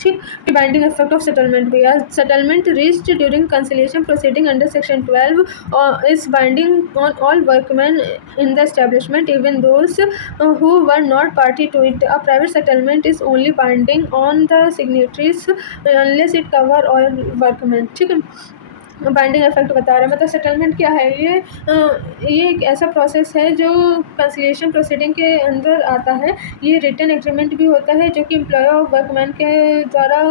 ठीक, बाइंडिंग इफेक्ट ऑफ सेटलमेंट भी है। Settlement reached during conciliation proceeding under section 12 is binding on all workman in the establishment even those who were not party to it. A private settlement is only binding on the signatories unless it cover all workman. ठीक है, बाइंडिंग इफेक्ट बता रहा है। मतलब सेटलमेंट क्या है, ये एक ऐसा प्रोसेस है जो कंसिलिएशन प्रोसीडिंग के अंदर आता है। ये रिटन एग्रीमेंट भी होता है जो कि एम्प्लॉयर और वर्कमैन के द्वारा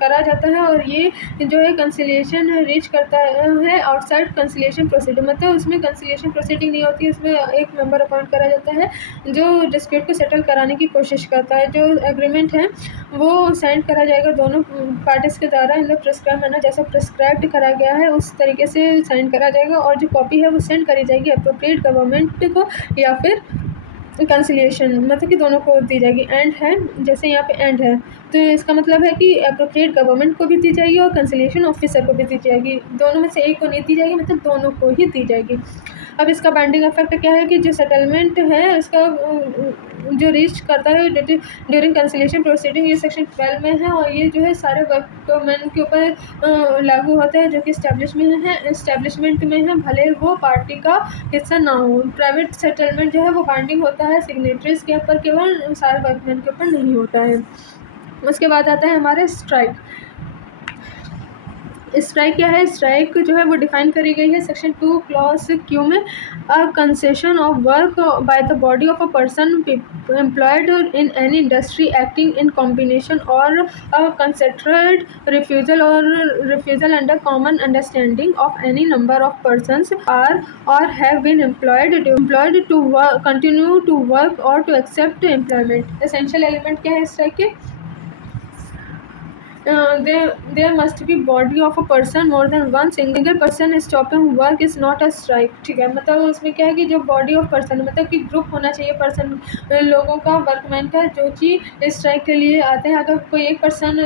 करा जाता है, और ये जो है कंसिलिएशन रीच करता है आउटसाइड कंसिलिएशन प्रोसीडिंग। मतलब उसमें कंसिलिएशन प्रोसीडिंग नहीं होती, उसमें एक मेंबर अपॉइंट करा जाता है जो डिस्प्यूट को सेटल कराने की कोशिश करता है। जो एग्रीमेंट है वो सेंड करा जाएगा दोनों पार्टीज के द्वारा इन द प्रिस्क्राइब मैनर, जैसा प्रिस्क्राइब्ड करा गया है उस तरीके से साइन करा जाएगा, और जो कॉपी है वो सेंड करी जाएगी अप्रोप्रिएट गवर्नमेंट को या फिर कंसिलिएशन, मतलब कि दोनों को दी जाएगी। एंड है, जैसे यहाँ पे एंड है तो इसका मतलब है कि अप्रोप्रिएट गवर्नमेंट को भी दी जाएगी और कंसिलिएशन ऑफिसर को भी दी जाएगी। दोनों में से एक को नहीं दी जाएगी, मतलब दोनों को ही दी जाएगी। अब इसका बाइंडिंग इफेक्ट क्या है कि जो सेटलमेंट है उसका जो रीच करता है ड्यूरिंग कंसिलिएशन प्रोसीडिंग, ये सेक्शन 12 में है, और ये जो है सारे वर्कमैन के ऊपर लागू होता है जो कि इस्टेब्लिशमेंट में है, भले वो पार्टी का हिस्सा ना हो। प्राइवेट सेटलमेंट जो है वो बाइंडिंग होता है सिग्नेटरीज के ऊपर, केवल सारे वर्कमैन के ऊपर नहीं होता है। उसके बाद आता है हमारे स्ट्राइक। स्ट्राइक क्या है, स्ट्राइक जो है वो डिफाइन करी गई है सेक्शन 2 क्लॉज क्यू में। A concession of work by the body of a person employed in any industry acting in combination और a concentrated refusal under common understanding of any number of persons are और have been employed to continue to work और to accept employment. Essential element क्या है स्ट्राइक के, there must be body of a person, more than one single person stopping work is not a strike। ठीक है, मतलब उसमें क्या है कि जो बॉडी ऑफ पर्सन, मतलब कि ग्रुप होना चाहिए पर्सन लोगों का, वर्कमैन का, जो कि स्ट्राइक के लिए आते हैं। अगर कोई एक पर्सन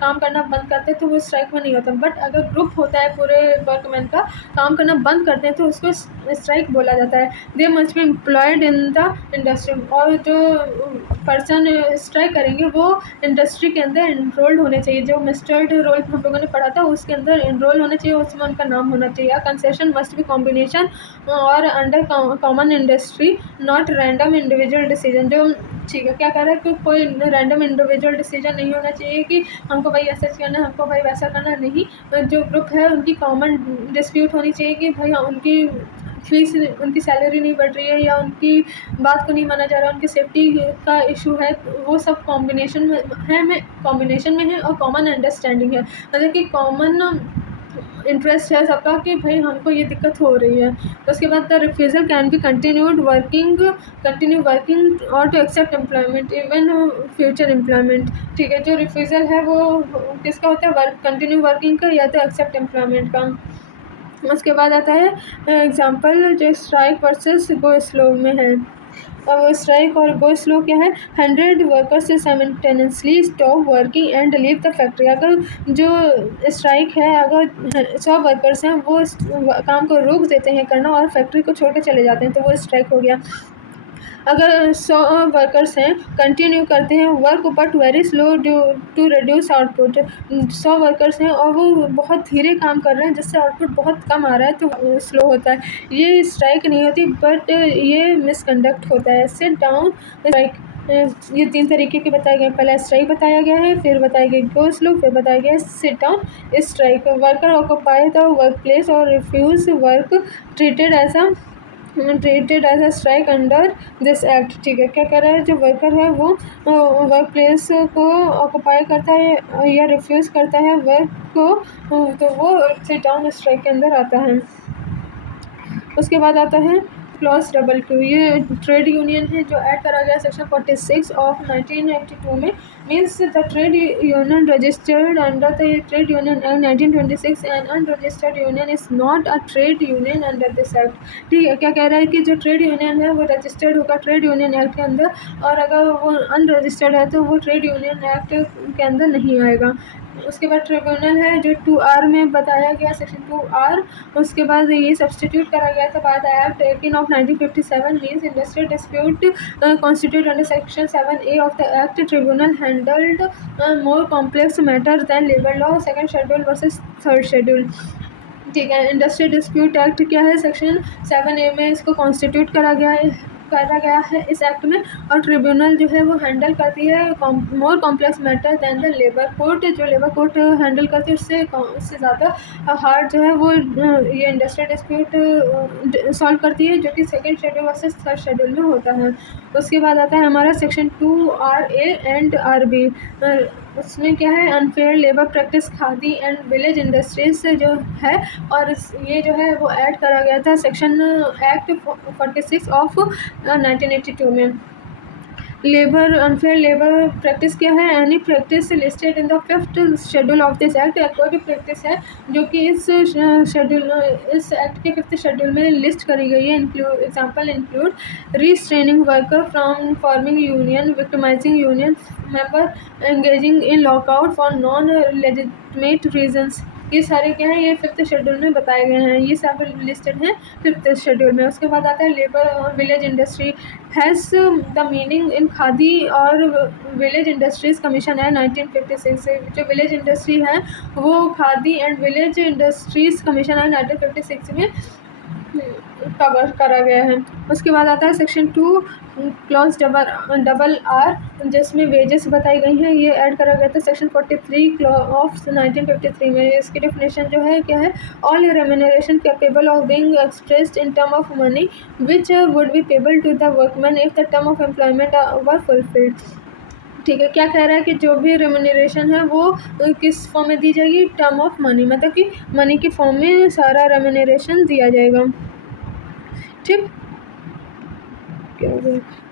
काम करना बंद करते हैं तो वो स्ट्राइक में नहीं होता, बट अगर ग्रुप होता है पूरे वर्कमैन का काम करना बंद करते हैं तो उसको स्ट्राइक बोला जाता है। They must be employed in the industry, और जो पर्सन स्ट्राइक करेंगे वो इंडस्ट्री के अंदर इनरोल्ड होने चाहिए। जो मस्टर्ड रोल हम लोगों ने पढ़ा था उसके अंदर इनरोल होना चाहिए, उसमें उनका नाम होना चाहिए। कंसेशन मस्ट बी कॉम्बिनेशन और under common industry, not random individual decision. जो ठीक है, क्या कह रहा है कि कोई रैंडम इंडिविजुअल डिसीजन नहीं होना चाहिए कि हमको भाई ऐसा करना है, हमको भाई वैसा करना है, नहीं। जो ग्रुप है उनकी कॉमन डिस्प्यूट होनी चाहिए कि भाई उनकी फीस, उनकी सैलरी नहीं बढ़ रही है या उनकी बात को नहीं माना जा रहा, उनकी सेफ्टी का इशू है, वो सब कॉम्बिनेशन में है और कॉमन अंडरस्टैंडिंग है, मतलब कि कॉमन इंटरेस्ट है सबका कि भाई हमको ये दिक्कत हो रही है। उसके बाद the refusal can be continue working और to accept employment even future employment. ठीक है, जो रिफ्यूज़ल है वो किसका होता है, कंटिन्यू वर्किंग का या तो एक्सेप्ट एम्प्लॉयमेंट का। उसके बाद आता है एग्जांपल जो स्ट्राइक वर्सेस गो स्लो में है। अब स्ट्राइक और गो स्लो क्या है, 100 workers simultaneously stop working and leave the factory. अगर जो स्ट्राइक है, अगर 100 वर्कर्स हैं वो काम को रोक देते हैं करना और फैक्ट्री को छोड़ के चले जाते हैं तो वो स्ट्राइक हो गया। अगर 100 वर्कर्स हैं कंटिन्यू करते हैं work but very slow to reduce output, 100 workers हैं और वो बहुत धीरे काम कर रहे हैं जिससे आउटपुट बहुत कम आ रहा है तो स्लो होता है, ये स्ट्राइक नहीं होती बट ये मिसकंडक्ट होता है। सिट डाउन स्ट्राइक, ये 3 तरीके के बताए गए, पहले स्ट्राइक बताया गया है, फिर बताया गया गो स्लो, फिर बताया गया sit down strike. Worker occupy the work place और refuse work treated as a strike under this act. ठीक है, क्या कह रहा है, जो वर्कर है वो वर्क प्लेस को ऑक्यूपाई करता है या रिफ्यूज़ करता है वर्क को तो वो सिट डाउन स्ट्राइक के अंदर आता है। उसके बाद आता है क्लॉज 22, ये ट्रेड यूनियन है जो ऐड करा गया सेक्शन 46 ऑफ 1982 में। Means the trade union registered under the trade union act 1926 and unregistered union is not a trade union under this act. ठीक है, क्या कह रहा है कि जो ट्रेड यूनियन है वो रजिस्टर्ड होगा ट्रेड यूनियन एक्ट के अंदर, और अगर वो अनरजिस्टर्ड है तो वो ट्रेड यूनियन एक्ट के अंदर नहीं आएगा। उसके बाद ट्रिब्यूनल है जो 2R में बताया गया सेक्शन 2R। उसके बाद ये सब्सटीट्यूट करा गया था by the act 18 of 1957 means industrial dispute constitute under section 7A of the act. Tribunal handled more complex matter than labour law second schedule versus third schedule. ठीक है, इंडस्ट्रियल डिस्प्यूट एक्ट क्या है, सेक्शन 7A में इसको कॉन्स्टिट्यूट करा गया है करा गया है इस एक्ट में। और ट्रिब्यूनल जो है वो हैंडल करती है more complex matter than the labour court. जो लेबर कोर्ट हैंडल करती है उससे ज़्यादा हार्ड जो है वो ये इंडस्ट्रियल डिस्प्यूट सॉल्व करती है, जो कि second schedule versus third schedule में होता है। उसके बाद आता है हमारा सेक्शन 2RA एंड RB। उसमें क्या है, unfair labour practice khadi and village industries से जो है, और ये जो है वो ऐड करा गया था सेक्शन एक्ट 46 ऑफ 1982 में। अनफेयर लेबर प्रैक्टिस क्या है, any practice listed in the 5th schedule of this act. कोई भी प्रैक्टिस है जो कि इस एक्ट के 5th शेड्यूल में लिस्ट करी गई है। Example include restraining worker from forming union, victimising union member, engaging in lockout for non legitimate reasons. ये सारे क्या हैं, ये 5th शेड्यूल में बताए गए हैं, ये सब लिस्टेड हैं 5th शेड्यूल में। उसके बाद आता है labour village industry has the meaning in khadi और विलेज इंडस्ट्रीज़ कमीशन है 1956। जो विलेज इंडस्ट्री है वो khadi and village industries commission है 1956 में कवर करा गया है। उसके बाद आता है सेक्शन 2 क्लॉज RR, जिसमें वेजेस बताई गई हैं, ये ऐड करा गया था सेक्शन 43 ऑफ 1953 में। इसकी डेफिनेशन जो है क्या है, all remuneration capable of being expressed in term of money which would be payable to the workman if the term of employment were fulfilled. ठीक है, क्या कह रहा है कि जो भी रेम्यूनरेशन है वो किस फॉर्म में दी जाएगी, टर्म ऑफ मनी, मतलब कि मनी की फॉर्म में सारा रेम्यूनरेशन दिया जाएगा। ठीक,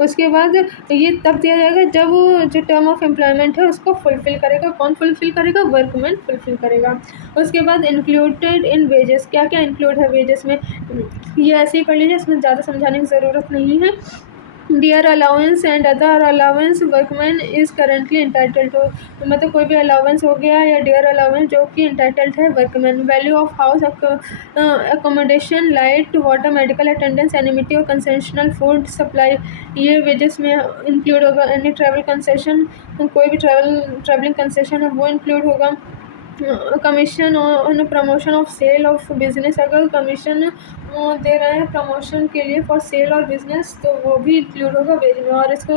उसके बाद ये तब दिया जाएगा जब जो टर्म ऑफ एम्प्लॉयमेंट है उसको फुलफ़िल करेगा। कौन फुलफ़िल करेगा, वर्कमैन फुलफ़िल करेगा। उसके बाद इंक्लूडेड इन वेजेस, क्या क्या इंक्लूड है वेजेस में, ये ऐसे ही पढ़ लीजिए, इसमें ज़्यादा समझाने की ज़रूरत नहीं है। Dear allowance and other allowance workman is currently entitle to, मतलब कोई भी अलाउंस हो गया या डियर अलाउंस जो कि इंटाइटल्ड है workman. Value of house accommodation, light water, medical attendance, amenity और कंसेशनल फूड सप्लाई, ये वेजेस में इंक्लूड होगा। एनी ट्रैवल कंसेशन, कोई भी ट्रैवलिंग कंसेशन है वो इंक्लूड होगा। Commission on promotion of sale of business, अगर कमीशन दे रहे हैं प्रमोशन के लिए फॉर सेल और बिजनेस तो वो भी इंक्लूड होगा वेज में, और इसको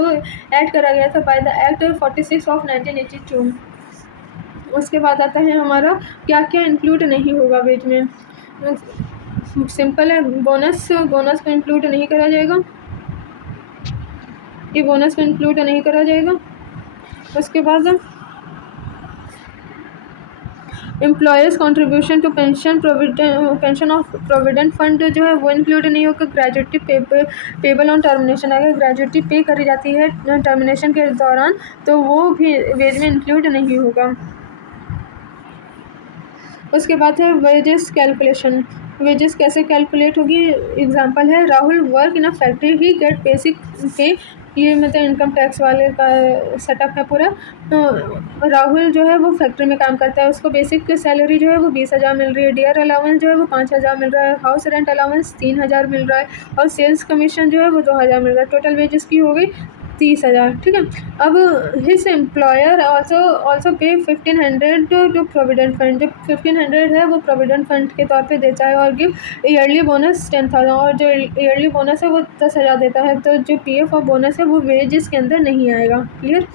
ऐड करा गया था बाय द एक्ट 46 ऑफ 1982। उसके बाद आता है हमारा क्या क्या इंक्लूड नहीं होगा वेज में। सिंपल है, बोनस को इंक्लूड नहीं करा जाएगा, ये बोनस को इंक्लूड नहीं करा जाएगा। उसके बाद employers contribution to pension of provident fund जो है वो इंक्लूड नहीं होगा। ग्रेजुएटी पेबल ऑन टर्मिनेशन, अगर ग्रेजुएटी पे करी जाती है टर्मिनेशन के दौरान तो वो भी वेज में इंक्लूड नहीं होगा। उसके बाद है वेजेस कैलकुलेशन, वेजेस कैसे कैलकुलेट होगी। एग्जांपल है, Rahul work in a factory, he get basic pay, ये मतलब इनकम टैक्स वाले का सेटअप है पूरा। तो राहुल जो है वो फैक्ट्री में काम करता है, उसको बेसिक सैलरी जो है वो 20,000 मिल रही है। डियर अलाउंस जो है वो 5,000 मिल रहा है। हाउस रेंट अलाउंस 3,000 मिल रहा है, और सेल्स कमीशन जो है वो 2,000 मिल रहा है। टोटल वेजेस की हो गई 30,000। ठीक है, अब हिज एम्प्लॉयर ऑल्सो पे 1,500 टू प्रोविडेंट फंड, जो 1,500 है वो प्रोविडेंट फंड के तौर पे देता है, और गिव ईयरली बोनस 10,000, और जो ईयरली बोनस है वो 10,000 देता है। तो जो PF और बोनस है वो वेजेस के अंदर नहीं आएगा। क्लियर।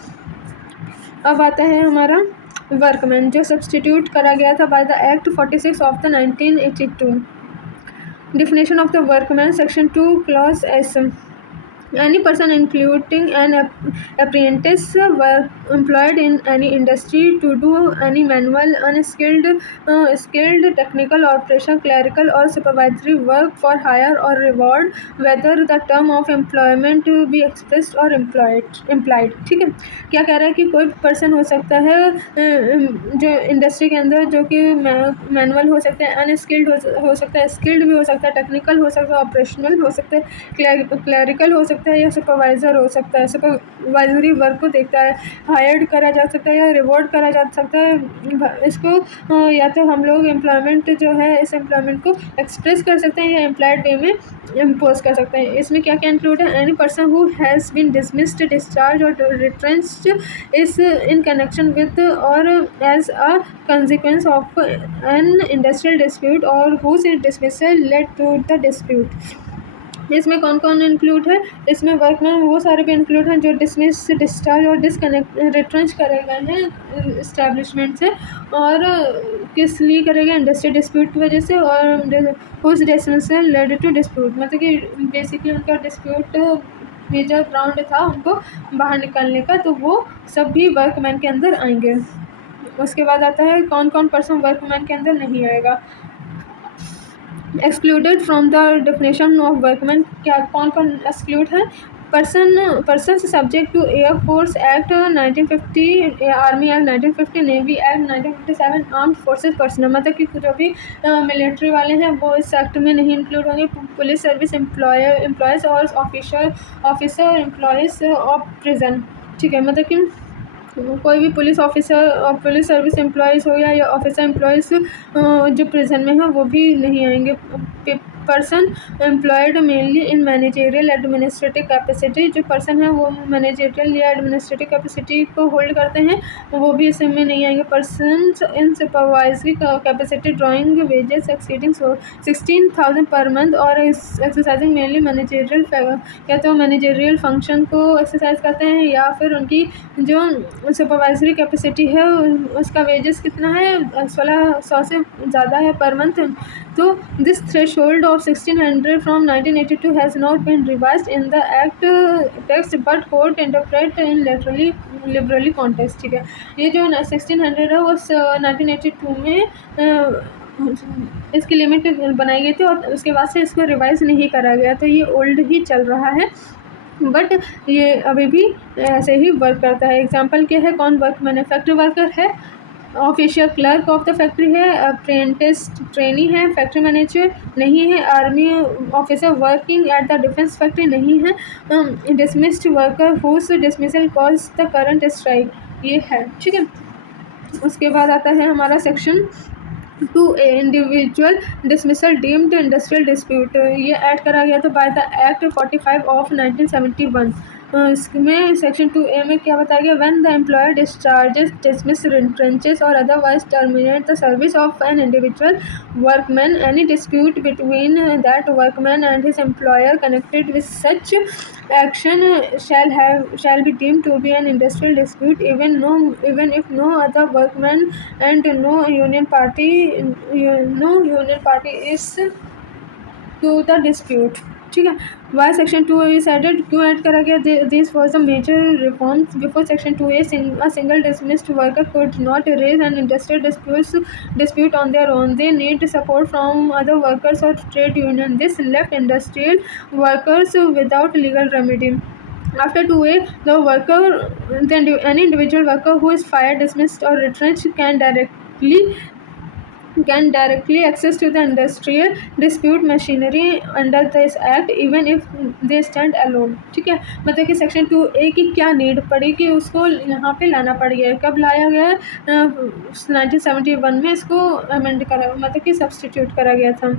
अब आता है हमारा वर्कमैन, जो सब्सटीट्यूट करा गया था by the act 46 of the 1982। Definition of the workman, section 2 clause S, any person including an apprentice were employed in any industry to do any manual, unskilled, skilled technical operation, clerical or supervisory work for hire or reward, whether the term of employment be expressed or implied। ठीक है, क्या कह रहा है कि कोई पर्सन हो सकता है जो इंडस्ट्री के अंदर जो कि मैनुअल हो सकता है, अनस्किल्ड हो सकता है, स्किल्ड भी हो सकता है, टेक्निकल हो सकता है, ऑपरेशनल हो सकता है, क्लैरिकल हो सकता है, या सुपरवाइज़र हो सकता है, सुपरवाइजरी वर्क को देखता है, हायर्ड करा जा सकता है या रिवॉर्ड करा जा सकता है। इसको या तो हम लोग एम्प्लॉयमेंट जो है इस एम्प्लॉयमेंट को एक्सप्रेस कर सकते हैं या एम्प्लॉयड वे में इम्पोज कर सकते हैं। इसमें क्या क्या इंक्लूड है, any person who has been dismissed, discharge और retrenched is in connection with और as a consequence of an industrial dispute or whose dismissal led to the dispute। इसमें कौन कौन इंक्लूड है? इसमें वर्कमैन वो सारे भी इंक्लूड हैं जो डिसमिस, डिस्चार्ज और डिसकनेक्ट रिट्रेंच करे गए हैं इस्टेब्लिशमेंट से, और किस लिए करे गए? इंडस्ट्री डिस्प्यूट की वजह से, और उस डिसमिसल लेड टू डिस्प्यूट, मतलब कि बेसिकली उनका डिस्प्यूट मेजर ग्राउंड था उनको बाहर निकालने का, तो वो सब भी वर्कमैन के अंदर आएंगे। उसके बाद आता है कौन कौन पर्सन वर्कमैन के अंदर नहीं आएगा। Excluded from the definition of workman, क्या कौन कौन एक्सक्लूड है? Person subject to air force act 1950, army act 1950, navy act 1957, armed forces personnel, मतलब कि जो भी मिलिट्री वाले हैं वो इस एक्ट में नहीं इंक्लूड होंगे। पुलिस सर्विस एम्प्लॉयज़ और ऑफिसर एम्प्लॉयज़ ऑफ प्रिजन, ठीक है, मतलब कि कोई भी पुलिस ऑफिसर और पुलिस सर्विस एम्प्लॉयज़ हो या ऑफिसर एम्प्लॉयज़ जो प्रिजन में हैं वो भी नहीं आएंगे। पर्सन एम्प्लॉयड मेनली इन मैनेजेरियल एडमिनिस्ट्रेटिव कैपेसिटी, जो पर्सन है वो मैनेजेरियल या एडमिनिस्ट्रेटिव कैपेसिटी को होल्ड करते हैं वो भी इसमें नहीं आएंगे। Person in supervisory capacity drawing wages exceeding 16,000 per month और एक्सरसाइजिंग मेनली मैनेजेरियल, या तो मैनेजेरियल फंक्शन को एक्सरसाइज करते हैं या फिर उनकी जो सुपरवाइजरी कैपेसिटी है उसका वेजेस कितना है? 1600 से ज़्यादा है पर मंथ। तो this threshold of 1600 from 1982 has not been revised in the act text but court interpret in liberally context, ठीक है। ये जो 1600 है वो 1982 में इसकी लिमिट बनाई गई थी और उसके बाद से इसको रिवाइज नहीं करा गया, तो ये ओल्ड ही चल रहा है, बट ये अभी भी ऐसे ही वर्क करता है। एग्जांपल क्या है? कौन वर्कमैन? फैक्ट्री वर्कर है, official clerk of the factory है, अप्रेंटिस ट्रेनी है, फैक्ट्री मैनेजर नहीं है, army officer working at the defence factory नहीं है, dismissed worker whose dismissal cause the current strike, ये है, ठीक है। उसके बाद आता है हमारा section 2A, individual dismissal deemed industrial dispute, ये ऐड करा गया था बाय द एक्ट 45 ऑफ 1971। इसमें सेक्शन 2A में क्या बताया गया? When the employer discharges, dismiss, retrenches और otherwise terminate the service of an individual workman, any dispute between that workman and his employer connected with such action shall be deemed to be an industrial dispute even if no other workman and no union party is to the dispute, ठीक है। Why section 2A is added, क्यों ऐड करा गया? This was the major reforms before section 2A, a single dismissed worker could not raise an industrial dispute on their own. They need support from other workers or trade union. This left industrial workers without legal remedy. After 2A, any individual worker who is fired, dismissed or retrenched can directly access to the industrial dispute machinery under this act even if they stand alone, ठीक है। मतलब कि सेक्शन 2A की क्या नीड पड़ी कि उसको यहाँ पे लाना पड़ गया? कब लाया गया? 1971 में इसको अमेंड करा, मतलब कि सब्सटीट्यूट करा गया था,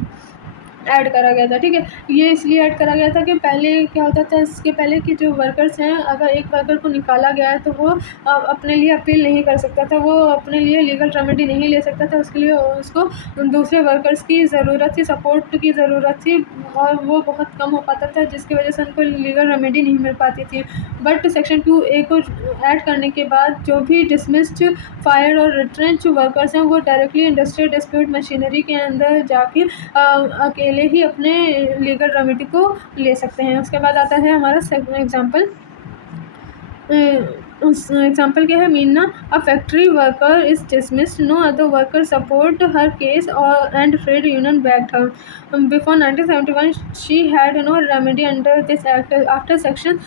ऐड करा गया था, ठीक है। ये इसलिए ऐड करा गया था कि पहले क्या होता था, इसके पहले कि जो वर्कर्स हैं अगर एक वर्कर को निकाला गया है तो वो अपने लिए अपील नहीं कर सकता था, वो अपने लिए लीगल रेमेडी नहीं ले सकता था, उसके लिए उसको दूसरे वर्कर्स की ज़रूरत थी, सपोर्ट की ज़रूरत थी और वो बहुत कम हो पाता था जिसकी वजह से उनको लीगल रेमेडी नहीं मिल पाती थी। बट सेक्शन 2A को ऐड करने के बाद जो भी डिसमिस्ड, फायर्ड और रिट्रेंच वर्कर्स हैं वो डायरेक्टली इंडस्ट्रियल डिस्प्यूट मशीनरी के अंदर जाके अकेले ही अपने लीगल रेमेडी को ले सकते हैं। उसके बाद आता है हमारा एग्जाम्पल। एग्जाम्पल क्या है? Meena, a factory worker is dismissed, no other worker support her case और and trade union backed her. Before 1971 she had no remedy under this act. After section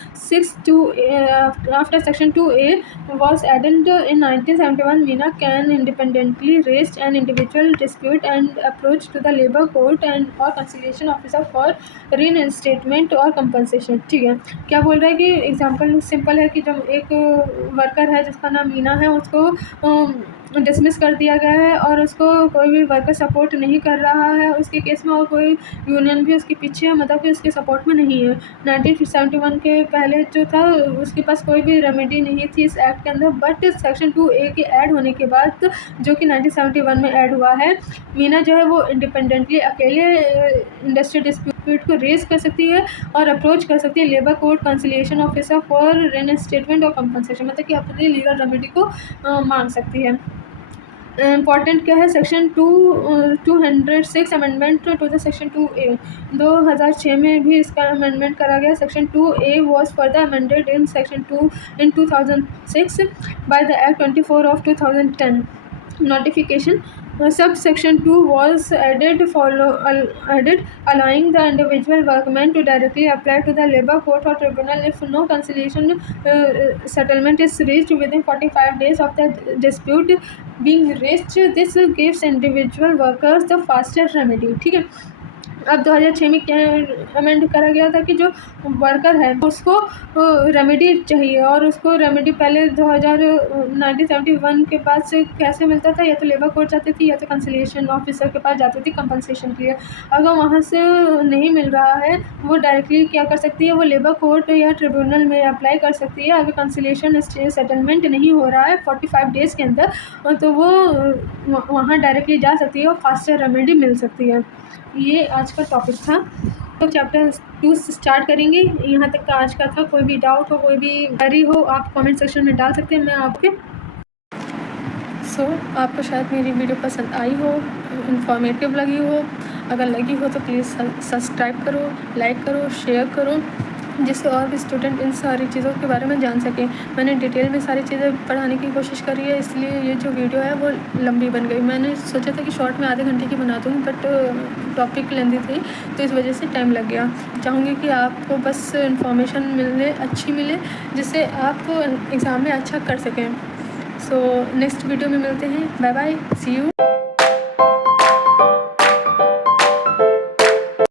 2A was added in 1971, Meena can independently raise an individual dispute and approach to the labour court and और कंसिलिएशन ऑफिसर फॉर रीइंस्टेटमेंट और कंपनसेशन, ठीक है। क्या बोल रहा है कि एग्जाम्पल सिंपल है कि जब एक वर्कर है जिसका नाम मीना है, उसको डिसमिस कर दिया गया है और उसको कोई भी वर्कर सपोर्ट नहीं कर रहा है उसके केस में, और कोई यूनियन भी उसके पीछे है, मतलब कि उसके सपोर्ट में नहीं है। 1971 के पहले जो था उसके पास कोई भी रेमेडी नहीं थी इस एक्ट के अंदर, बट सेक्शन 2A के ऐड होने के बाद, जो कि 1971 में ऐड हुआ है, मीना जो है वो इंडिपेंडेंटली अकेले इंडस्ट्रियल डिस्प्यूट को रेज कर सकती है और अप्रोच कर सकती है labour court conciliation officer for reinstatement और कंपनसेशन, मतलब कि अपनी लीगल रेमेडी को मांग सकती है। इम्पॉर्टेंट क्या है, section 206 amendment to the section 2A 2006 में भी इसका अमेंडमेंट करा गया। Section 2A was further amended in section 2 in 2006 by the act 24 of 2010 notification. Subsection 2 was added allowing the individual workman to directly apply to the labor court or tribunal if no conciliation settlement is reached within 45 days of the dispute being raised. This gives individual workers the faster remedy. ठीक है। अब 2006 में क्या अमेंड करा गया था कि जो वर्कर है उसको रेमेडी चाहिए, और उसको रेमेडी पहले 1971 के बाद से कैसे मिलता था, या तो लेबर कोर्ट जाती थी या तो कंसिलिएशन ऑफिसर के पास जाती थी कंपनसेशन के लिए। अगर वहाँ से नहीं मिल रहा है वो डायरेक्टली क्या कर सकती है, वो लेबर कोर्ट या ट्रिब्यूनल में अप्लाई कर सकती है। अगर कंसिलिएशन सेटलमेंट नहीं हो रहा है 45 डेज़ के अंदर, तो वो वहाँ डायरेक्टली जा सकती है और फास्टर रेमेडी मिल सकती है। ये आज का टॉपिक था। तो चैप्टर 2 स्टार्ट करेंगे। यहाँ तक का आज का था। कोई भी डाउट हो, कोई भी क्वेरी हो, आप कमेंट सेक्शन में डाल सकते हैं, मैं आपके आपको शायद मेरी वीडियो पसंद आई हो, इन्फॉर्मेटिव लगी हो। अगर लगी हो तो प्लीज़ सब्सक्राइब करो, लाइक करो, शेयर करो, जिससे और भी स्टूडेंट इन सारी चीज़ों के बारे में जान सकें। मैंने डिटेल में सारी चीज़ें पढ़ाने की कोशिश करी है, इसलिए ये जो वीडियो है वो लंबी बन गई। मैंने सोचा था कि शॉर्ट में आधे घंटे की बना दूँगी, बट टॉपिक लेंदी थी तो इस वजह से टाइम लग गया। चाहूँगी कि आपको बस इन्फॉर्मेशन अच्छी मिले, जिससे आप एग्ज़ाम में अच्छा कर सकें। सो नेक्स्ट वीडियो में मिलते हैं। Bye bye, see you.